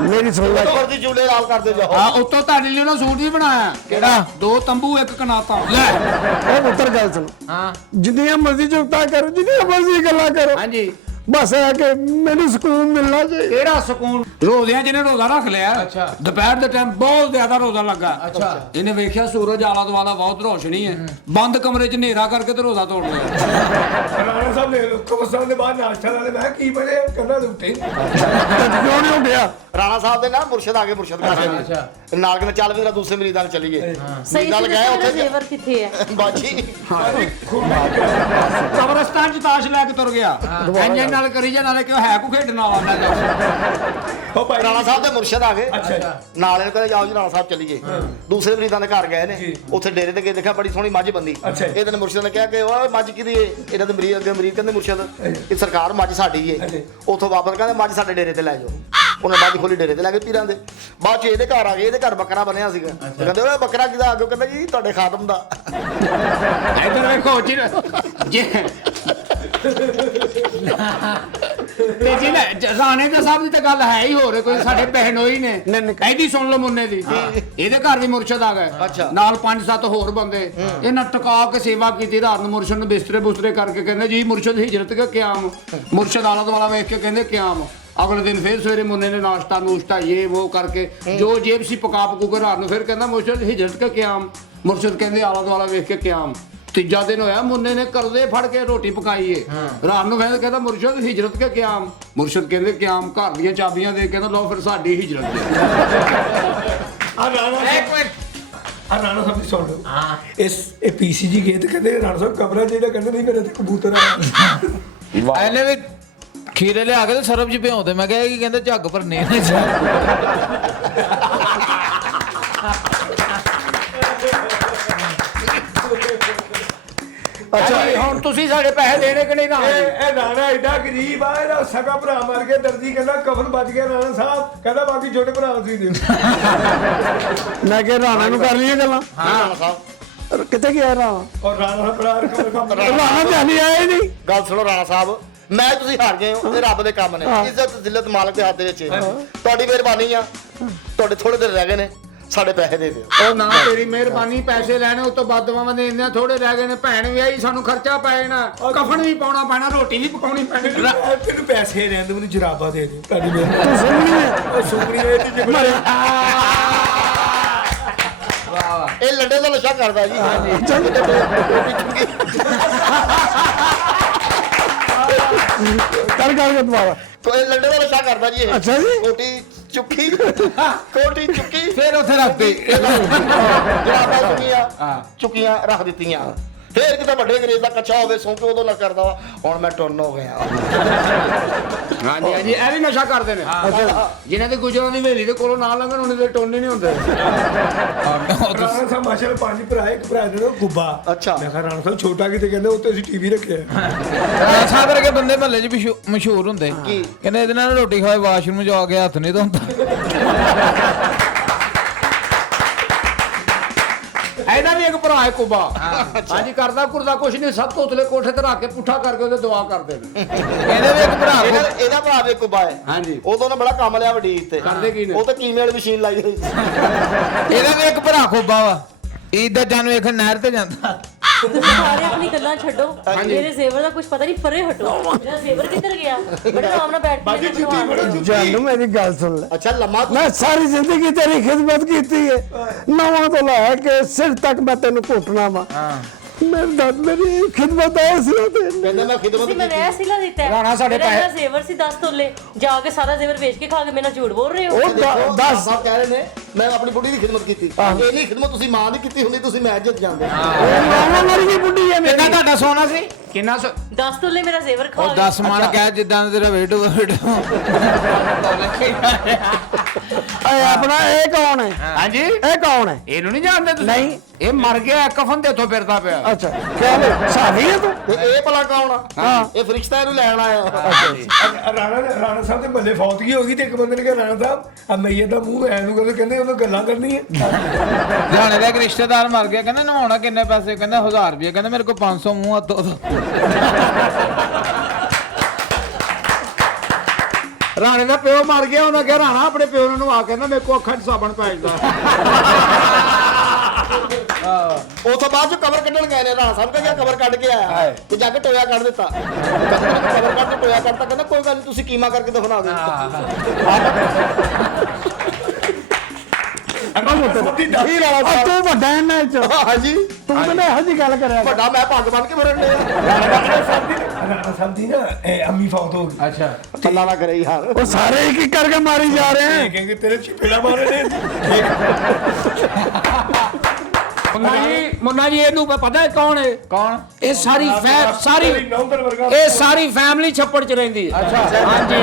ਮੇਰੀ ਸੁਣ ਲੈ ਉੱਪਰ ਦੀ ਜੂਲੇ ਲਾਲ ਕਰਦੇ ਜਾਓ। ਆ ਉੱਤੋਂ ਤੁਹਾਡੇ ਲਈ ਉਹਨਾਂ ਸੂਟ ਵੀ ਬਣਾਇਆ ਕਿਹੜਾ 2 ਤੰਬੂ 1 ਕਨਾਤਾ ਲੈ ਉਹ ਪੁੱਤਰ ਗੱਲ ਸੁਣ, ਹਾਂ ਜਿੰਨੀਆਂ ਮਰਜ਼ੀ ਚੁਗਤਾ ਕਰੋ, ਜਿੰਨੀਆਂ ਮਰਜ਼ੀ ਗੱਲਾਂ ਕਰੋ, ਹਾਂਜੀ ਬਸ ਇਹ ਕਿ ਮੈਨੂੰ ਸਕੂਨ ਮਿਲਣਾ ਚਾਹੀਦਾ। ਕਿਹੜਾ ਸਕੂਨ ਰੋਜ਼ਿਆਂ ਜਿਹਨੇ ਰੋਜ਼ਾ ਰੱਖ ਲਿਆ ਦੁਪਹਿਰ ਦੇ ਟਾਈਮ ਬਹੁਤ ਜ਼ਿਆਦਾ ਰੋਜ਼ਾ ਲੱਗਾ ਇਹਨੇ ਵੇਖਿਆ ਸੂਰਜ ਆਲਾ ਦੁਆਲਾ ਬਹੁਤ ਰੋਸ਼ਨੀ ਹੈ ਬੰਦ ਕਮਰੇ 'ਚ ਹਨੇਰਾ ਕਰਕੇ ਤੇ ਰੋਜ਼ਾ ਤੋੜ ਲਿਆ। ਰਾਣਾ ਸਾਹਿਬ ਨੇ ਕਬਰਸਤਾਨ ਦੇ ਬਾਹਰ ਨਾਸ਼ਤਾ ਲਾ ਲਿਆ। ਮੈਂ ਕਿਹਾ ਕੀ ਬਣੇ ਕਹਿੰਦਾ ਉੱਤੇ ਕਿਉਂ ਨਹੀਂ ਉੱਠਿਆ? ਰਾਣਾ ਸਾਹਿਬ ਦੇ ਨਾ ਮੁਰਸ਼ਦ ਆ ਗਏ, ਮੁਰਸ਼ਦ ਕਾਸ਼ੀ ਨਾਲ ਕੇ ਚੱਲ ਵੀ ਤੇਰਾ ਦੂਸਰੇ ਮਰੀਜ਼ਾਂ ਨਾਲ ਚਲੀਏ। ਸਹੀ ਨਾਲ ਸੀ ਗਏ ਮੇਰਾ ਉੱਥੇ ਜ਼ੇਵਰ ਕਿੱਥੇ ਹੈ? ਬਾਜੀ ਕਬਰਸਤਾਨ 'ਚ ਤਾਸ਼ ਲੈ ਕੇ ਤੁਰ ਗਿਆ ਇੰਜਨ ਨਾਲ ਕਰੀ ਜਾ ਨਾਲੇ ਕਿਉਂ ਹੈ ਕੋ ਖੇਡਣ ਵਾਲਾ ਉਹ ਭਾਈ ਰਾਣਾ ਸਾਹਿਬ ਦੇ ਮੁਰਸ਼ਦ ਆ ਗਏ ਅੱਛਾ ਜੀ। ਨਾਲ ਇਹਨੂੰ ਕਹਿੰਦੇ ਜਾਓ ਜੀ ਰਾਣਾ ਸਾਹਿਬ ਚਲੀਏ। ਦੂਸਰੇ ਮਰੀਜ਼ਾਂ ਦੇ ਘਰ ਗਏ ਨੇ, ਉੱਥੇ ਡੇਰੇ ਤੇ ਗਏ, ਦੇਖਿਆ ਬੜੀ ਸੋਹਣੀ ਮੱਝ ਬੰਦੀ। ਅੱਛਾ ਜੀ। ਇਹਦੇ ਨੇ ਮੁਰਸ਼ਦ ਨੇ ਕਿਹਾ ਕਿ ਓਏ ਮੱਝ ਕਿਹਦੀ ਏ? ਇਹਨਾਂ ਦੇ ਮਰੀਜ਼ ਅੱਗੇ ਮਰੀਜ਼ ਕਹਿੰਦੇ ਮੁਰਸ਼ਦ ਇਹ ਸਰਕਾਰ ਮੱਝ ਸਾਡੀ ਏ। ਉੱਥੋਂ ਵਾਪਸ ਕਹਿੰਦੇ ਮੱਝ ਸਾਡੇ ਡੇਰੇ ਤੇ ਲੈ ਜਾਓ। ਉਹਨੇ ਮੱਝ ਖੋਲੀ ਡੇਰੇ ਤੇ ਲੈ ਕੇ ਪੀਰਾਂ ਦੇ। ਬਾਅਦ ਚ ਇਹਦੇ ਘਰ ਆ ਗਏ, ਇਹਦੇ ਘਰ ਬੱਕਰਾ ਬਣਿਆ ਸੀਗਾ। ਤੇ ਕਹਿੰਦੇ ਓਏ ਬੱਕਰਾ ਕਿਹਦਾ? ਅੱਗੇ ਕਹਿੰਦਾ ਜੀ ਤੁਹਾਡੇ ਖਾਦਮ ਦਾ। ਇੱਧਰ ਵੇਖੋ ਜੀ ਤੇ ਜੀ ਰਾਣੇ ਦੇ ਸਾਹਿਬ ਦੀ ਤਾਂ ਗੱਲ ਹੈ ਹੀ ਹੋਰ ਕੋਈ ਸਾਡੇ ਬਹਿਨੋਈ ਨੇ ਇਹਦੀ ਸੁਣ ਲਓ ਮੁੰਨੇ ਦੀ ਇਹਦੇ ਘਰ ਵੀ ਮੁਰਸ਼ਦ ਆ ਗਏ ਨਾਲ 5-7 ਹੋਰ ਬੰਦੇ ਇਹਨਾਂ ਟਕਾ ਕੇ ਸੇਵਾ ਕੀਤੀ ਰਾਤ ਨੂੰ ਮੁਰਸ਼ਦ ਨੂੰ ਬਿਸਤਰੇ ਬੁਸਤਰੇ ਕਰਕੇ ਕਹਿੰਦੇ ਜੀ ਮੁਰਸ਼ਦ ਹਿਜਰਤ ਕੇ ਕਿਆਮ ਮੁਰਸ਼ਦ ਆਲਾ ਦੁਆਲਾ ਵੇਖ ਕੇ ਕਹਿੰਦੇ ਕਿਆਮ ਅਗਲੇ ਦਿਨ ਫਿਰ ਸਵੇਰੇ ਮੁੰਨੇ ਨੇ ਨਾਸ਼ਤਾ ਨੂਸ਼ਤਾ ਇਹ ਉਹ ਕਰਕੇ ਜੋ ਜੇਬ ਸੀ ਪਕਾ ਪਕੂ ਕੇ ਰਾਤ ਨੂੰ ਫਿਰ ਕਹਿੰਦਾ ਮੁਰਸ਼ਦ ਹਿਜਰਤ ਕੇ ਕਿਆਮ ਮੁਰਸ਼ਦ ਕਹਿੰਦੇ ਆਲਾ ਦੁਆਲਾ ਵੇਖ ਕੇ ਕਿਆਮ ਤੀਜਾ ਦਿਨ ਹੋਇਆ ਮੁੰਨੇ ਨੇ ਕਰਜ਼ੇ ਫੜ ਕੇ ਰੋਟੀ ਪਕਾਈਏ ਰਾਤ ਨੂੰ ਕਹਿੰਦਾ ਮੁਰਸ਼ਦ ਹਿਜਰਤ ਕੇ ਕਿਆਮ ਮੁਰਸ਼ਦ ਕਹਿੰਦੇ ਕਿਆਮ ਘਰ ਦੀਆਂ ਚਾਬੀਆਂ ਦੇ ਕਹਿੰਦਾ ਲਓ ਫਿਰ ਸਾਡੀ ਹਿਜਰਤ ਦੇ ਆ ਰਾਣਾ ਸਾਹਿਬ ਦੀ ਸੁਣ ਲਓ। ਇਹ ਪੀਸੀਜੀ ਗਏ ਤੇ ਕਹਿੰਦੇ ਰਾਣਾ ਸਾਹਿਬ ਕਮਰਾ ਜਿਹੜਾ ਕਹਿੰਦੇ ਨਹੀਂ ਮੇਰੇ ਤੇ ਕਬੂਤਰ ਆ। ਇਹਨੇ ਵੀ ਖੀਰੇ ਲਿਆ ਕੇ ਤੇ ਸਰਬ ਚ ਭਿਉਂਦੇ ਮੈਂ ਕਿਹਾ ਕੀ ਕਹਿੰਦੇ ਝੱਗ ਭਰਨੇ ਅੱਛਾ ਹੁਣ ਤੁਸੀਂ ਸਾਡੇ ਪੈਸੇ ਦੇਣੇ ਕਿ ਨਹੀਂ ਨਾ ਇਹ ਰਾਣਾ ਐਡਾ ਗਰੀਬ ਆ, ਇਹਦਾ ਸਗਾ ਭਰਾ ਮਰ ਕੇ ਦਰਜੀ ਕਹਿੰਦਾ ਕਫਨ ਬਚ ਗਿਆ। ਰਾਣਾ ਸਾਹਿਬ ਕਹਿੰਦਾ ਬਾਕੀ ਛੋਟੇ ਭਰਾ ਤੁਸੀਂ ਦਿਓ। ਮੈਂ ਕਿਹਾ ਰਾਣਾ ਨੂੰ ਕਰ ਲਈਏ ਗੱਲਾਂ। ਰਾਣਾ ਸਾਹਿਬ ਕਿੱਥੇ ਗਿਆ ਰਾਣਾ? ਔਰ ਰਾਣਾ ਭਰਾ ਰਾਣਾ ਤੇ ਹਾਲੇ ਆਇਆ ਹੀ ਨਹੀਂ। ਗੱਲ ਸੁਣੋ ਰਾਣਾ ਸਾਹਿਬ, ਮੈਂ ਤੁਸੀਂ ਹਾਰ ਗਏ ਹੋ, ਇਹ ਰੱਬ ਦੇ ਕੰਮ ਨੇ। ਇੱਜ਼ਤ ਜ਼ਿਲਤ ਮਾਲਕ ਦੇ ਹੱਥ ਦੇ ਵਿੱਚ ਹੈ। ਤੁਹਾਡੀ ਮਿਹਰਬਾਨੀ ਆ, ਤੁਹਾਡੇ ਥੋੜੇ ਦਿਨ ਰਹਿ ਗਏ ਨੇ, ਸਾਡੇ ਪੈਸੇ ਦੇ ਦਿਓ। ਉਹ ਨਾ ਤੇਰੀ ਮਿਹਰਬਾਨੀ ਪੈਸੇ ਲੈਣੇ ਉਸ ਤੋਂ ਬਾਅਦ ਦਵਾਵਾਂ ਦੇ ਇੰਨੇ ਥੋੜੇ ਰਹਿ ਗਏ ਨੇ ਭੈਣ ਵੀ ਆਈ ਸਾਨੂੰ ਖਰਚਾ ਪੈ ਜਾਣਾ ਕਫਨ ਵੀ ਪਾਉਣਾ ਪੈਣਾ ਰੋਟੀ ਵੀ ਪਕਾਉਣੀ ਪੈਣੀ ਤੈਨੂੰ ਪੈਸੇ ਰਹਿਣ ਦੇ ਮੈਨੂੰ ਜਰਾਬਾ ਦੇ ਦੇ ਤੁਹਾਡੀ ਮਿਹਰਬਾਨੀ। ਸੁਣਨੀ ਹੈ ਤੇ ਇਹ ਲੰਡੇ ਦਾ ਨਸ਼ਾ ਕਰਦਾ ਜੀ। ਕਰ ਕੇ ਦੁਬਾਰਾ। ਇਹ ਲੰਡੇ ਦਾ ਨਸ਼ਾ ਕਰਦਾ ਜੀ। ਇਹ ਅੱਛਾ ਜੀ। ਕੋਟੀ ਚੁੱਕੀ ਕੋਟੀ ਚੁੱਕੀ ਫਿਰ ਉੱਥੇ ਰੱਖਦੇ ਜਰਾਬਾਂ ਚੁੱਕੀਆਂ ਰੱਖ ਦਿੱਤੀਆਂ। ਫੇਰ ਕਿਤੇ ਵੱਡੇ ਅੰਗਰੇਜ਼ ਦਾ ਕੱਚਾ ਹੋਵੇ ਸੌਂ ਕੇ ਉਦੋਂ ਨਾ ਕਰਦਾ ਵਾ। ਹੁਣ ਮੈਂ ਟੁਰਨ ਹੋ ਗਿਆ। ਹਾਂਜੀ ਹਾਂਜੀ ਇਹ ਵੀ ਨਸ਼ਾ ਕਰਦੇ ਨੇ ਜਿਹਨਾਂ ਦੇ ਗੁਜਰਾਂ ਦੀ ਹਵੇਲੀ ਦੇ ਕੋਲੋਂ ਨਾ ਲੰਘਣ ਉਹਨੇ ਦੇ ਟੋਨੇ ਨਹੀਂ ਹੁੰਦੇ। ਰਾਣਾ ਸਾਹਿਬ ਮਾਸ਼ਾਅੱਲਾ 5 ਭਰਾ, ਇੱਕ ਭਰਾ ਦੇ ਗੁੱਬਾ। ਅੱਛਾ। ਮੈਂ ਕਿਹਾ ਰਾਣਾ ਸਾਹਿਬ ਛੋਟਾ ਕਿਤੇ ਕਹਿੰਦੇ ਉੱਤੇ ਅਸੀਂ ਟੀਵੀ ਰੱਖਿਆ। ਰਾਣਾ ਵਰਗੇ ਬੰਦੇ ਮਹੱਲੇ 'ਚ ਮਸ਼ਹੂਰ ਹੁੰਦੇ ਕਹਿੰਦੇ ਇਹਦੇ ਨਾਲ ਰੋਟੀ ਖਾਏ ਵਾਸ਼ਰੂਮ 'ਚ ਆ ਕੇ ਹੱਥ ਨਹੀਂ ਧੋਂਦਾ। ਇਹਦਾ ਵੀ ਵੀ ਇੱਕ ਭਰਾ ਹੈ ਕੁਬਾ ਹਾਂਜੀ ਕਰਦਾ ਕੁਰਦਾ ਕੁਛ ਨਹੀਂ ਸਭ ਤੋਂ ਉਤਲੇ ਕੋਠੇ ਤੇ ਰੱਖ ਕੇ ਪੁੱਠਾ ਕਰਕੇ ਉਹਦੇ ਦੁਆ ਕਰਦੇ ਨੇ ਇਹਦੇ ਵੀ ਇੱਕ ਭਰਾ ਇਹਦਾ ਭਰਾ ਵੀ ਕੁਬਾ ਹੈ ਹਾਂਜੀ ਉਦੋਂ ਨੇ ਬੜਾ ਕੰਮ ਲਿਆ ਵੱਡੀ ਤੇ ਕਰਦੇ ਕੀ ਨੇ? ਉਹ ਤਾਂ ਕੀਮੇ ਵਾਲੀ ਮਸ਼ੀਨ ਲਾਈ ਹੋਈ ਸੀ। ਇਹਦਾ ਵੀ ਇੱਕ ਭਰਾ ਖੋਬਾ ਵਾ ਈਦ ਦਾ ਜਨ ਵੇਖਣ ਨਹਿਰ ਤੇ ਜਾਂਦਾ ਤੁਸੀਂ ਸਾਰੇ ਆਪਣੀ ਗੱਲਾਂ ਛੱਡੋ ਮੇਰੇ ਜ਼ੇਵਰ ਦਾ ਕੁਝ ਪਤਾ ਨਹੀਂ ਪਰੇ ਹਟੋ ਮੇਰਾ ਜ਼ੇਵਰ ਕਿੱਧਰ ਗਿਆ ਬੜੇ ਆਰਾਮ ਨਾਲ ਬੈਠ ਕੇ ਜਾਨੂ ਮੇਰੀ ਗੱਲ ਸੁਣ ਲੈ ਅੱਛਾ ਲੰਮਾ ਮੈਂ ਸਾਰੀ ਜ਼ਿੰਦਗੀ ਤੇਰੀ ਖਿਦਮਤ ਕੀਤੀ ਹੈ ਨਵਾਂ ਤੋਂ ਲੈ ਕੇ ਸਿਰ ਤੱਕ ਮੈਂ ਤੈਨੂੰ ਘੁੱਟਣਾ ਵਾ ਮੇਰੇ ਦਰਦ ਮੇਰੀ ਖਿਦਮਤ ਹੈ ਸੀ ਤੇ ਕਹਿੰਦਾ ਮੈਂ ਖਿਦਮਤ ਤੁਸੀਂ ਮੈਨੂੰ ਇਹ ਸਿਲਾ ਦਿੱਤਾ ਹੈ ਰਾਣਾ ਸਾਡੇ ਮੇਰਾ ਪੈਸੇ- ਜਿਹੜਾ ਜ਼ੇਵਰ ਸੀ 10 ਤੋਲੇ ਜਾ ਕੇ ਸਾਰਾ ਜ਼ੇਵਰ ਵੇਚ ਕੇ ਖਾ ਕੇ ਮੇਰੇ ਨਾਲ ਝੂਠ ਬੋਲ ਰਹੇ ਹੋ ਉਹ ਦੱਸ ਸਾਹਿਬ ਕਹਿ ਰਹੇ ਨੇ ਮੈਂ ਆਪਣੀ ਬੁੱਢੀ ਦੀ ਖਿਦਮਤ ਕੀਤੀ ਇਹ ਨਹੀਂ ਖਿਦਮਤ ਤੁਸੀਂ ਮਾਂ ਦੀ ਕੀਤੀ ਹੁੰਦੀ ਤੁਸੀਂ ਮੈਚ ਜਿੱਤ ਜਾਂਦੇ ਮਾਂ ਮਰੀ ਬੁੱਢੀ ਹੈ ਕਿੰਨਾ ਤੁਹਾਡਾ ਸੋਨਾ ਸੀ ਕਿੰਨਾ 10 ਤੋਲੇ ਮੇਰਾ ਜ਼ੇਵਰ ਖਾ ਉਹ ਗਏ 10 ਮਣ ਕਹਿ ਜਿੱਦਾਂ ਤੇਰਾ ਵੇਟ ਏ ਆਪਣਾ ਇਹ ਕੌਣ ਹੈ ਹਾਂਜੀ ਇਹ ਕੌਣ ਹੈ ਇਹਨੂੰ ਨਹੀਂ ਜਾਣਦੇ ਤੁਸੀਂ ਨਹੀਂ। ਇਹ ਮਰ ਗਿਆ ਕਫਨ ਦੇ ਇੱਥੋਂ ਫਿਰਦਾ ਪਿਆ ਅੱਛਾ ਕਿਆ ਸਾਡੀ ਹੈ ਤੂੰ ਤੇ ਇਹ ਭਲਾ ਕੌਣ ਆ ਇਹ ਫਰਿਸ਼ਤਾ ਇਹਨੂੰ ਲੈਣ ਆਇਆ ਰਾਣਾ ਸਾਹਿਬ ਦੇ ਮੱਲੇ ਫੌਤਗੀ ਹੋ ਗਈ ਤੇ ਇੱਕ ਬੰਦੇ ਨੇ ਕਿਹਾ ਰਾਣਾ ਸਾਹਿਬ ਆ ਮਈਏ ਦਾ ਮੂੰਹ ਐ ਨੂੰ ਕਹਿੰਦੇ ਉਹਨੂੰ ਗੱਲਾਂ ਕਰਨੀ ਹੈ ਜਾਣੇ ਦਾ ਇੱਕ ਰਿਸ਼ਤੇਦਾਰ ਮਰ ਗਿਆ ਕਹਿੰਦਾ ਨਹਾਉਣਾ ਕਿੰਨੇ ਪੈਸੇ ਕਹਿੰਦਾ 1000 ਰੁਪਏ ਕਹਿੰਦਾ ਮੇਰੇ ਕੋਲ 500 ਮੂੰਹ ਹੱਥੋਂ ਰਾਣੇ ਦਾ ਪਿਓ ਮਰ ਗਿਆ ਉਹਨਾਂ ਕਿਹਾ ਰਾਣਾ ਆਪਣੇ ਪਿਓ ਨੂੰ ਆ ਕਹਿੰਦਾ ਮੇਰੇ ਕੋ ਅੱਖਾਂ 'ਚ ਸਾਬਣ ਪੈ ਜਾਂਦਾ ਉਸ ਤੋਂ ਬਾਅਦ ਜੋ ਕਵਰ ਕੱਢਣ ਗਏ ਨੇ ਰਾਣਾ ਸਾਹਿਬ ਕਹਿੰਦਾ ਕਵਰ ਕੱਢ ਕੇ ਆਇਆ ਤੇ ਜਾ ਕੇ ਟੋਇਆ ਕੱਢ ਦਿੱਤਾ ਕਵਰ ਕੱਢ ਕੇ ਟੋਇਆ ਕੱਢਤਾ ਕਹਿੰਦਾ ਕੋਈ ਗੱਲ ਨਹੀਂ ਤੁਸੀਂ ਕੀਮਾ ਕਰਕੇ ਦਫਨਾ ਦਿਓ ਕੀ ਰੌਲਾ ਤੂੰ ਵੱਡਾ ਇਹਨਾਂ ਚ ਹਾਂਜੀ ਤੂੰ ਤਾਂ ਇਹੋ ਜਿਹੀ ਗੱਲ ਕਰਿਆ ਕਰ। ਵੱਡਾ ਮੈਂ ਪੱਗ ਬੰਨ ਕੇ ਫਿਰਨ ਲਿਆ ਰਾਣਾ ਸਾਹਿਬ ਦੀ ਨਾ ਇਹ ਅੰਮੀ ਫੌਤ ਹੋ ਗਈ ਅੱਛਾ ਅੱਲਾ ਨਾ ਕਰੇ ਯਾਰ ਉਹ ਸਾਰੇ ਇੱਕ ਇੱਕ ਕਰਕੇ ਮਾਰੀ ਜਾ ਰਹੇ ਹੈ ਕਹਿੰਗੇ ਤੇਰੇ ਚਪੇੜਾ ਮਾਰੇ ਨੇ ਮੁੰਨਾ ਜੀ ਇਹਨੂੰ ਪਤਾ ਹੈ ਕੌਣ ਹੈ ਕੌਣ ਇਹ ਸਾਰੀ ਨੌਂਦਰ ਵਰਗਾ ਇਹ ਸਾਰੀ ਫੈਮਿਲੀ ਛੱਪੜ 'ਚ ਰਹਿੰਦੀ ਹੈ ਹਾਂਜੀ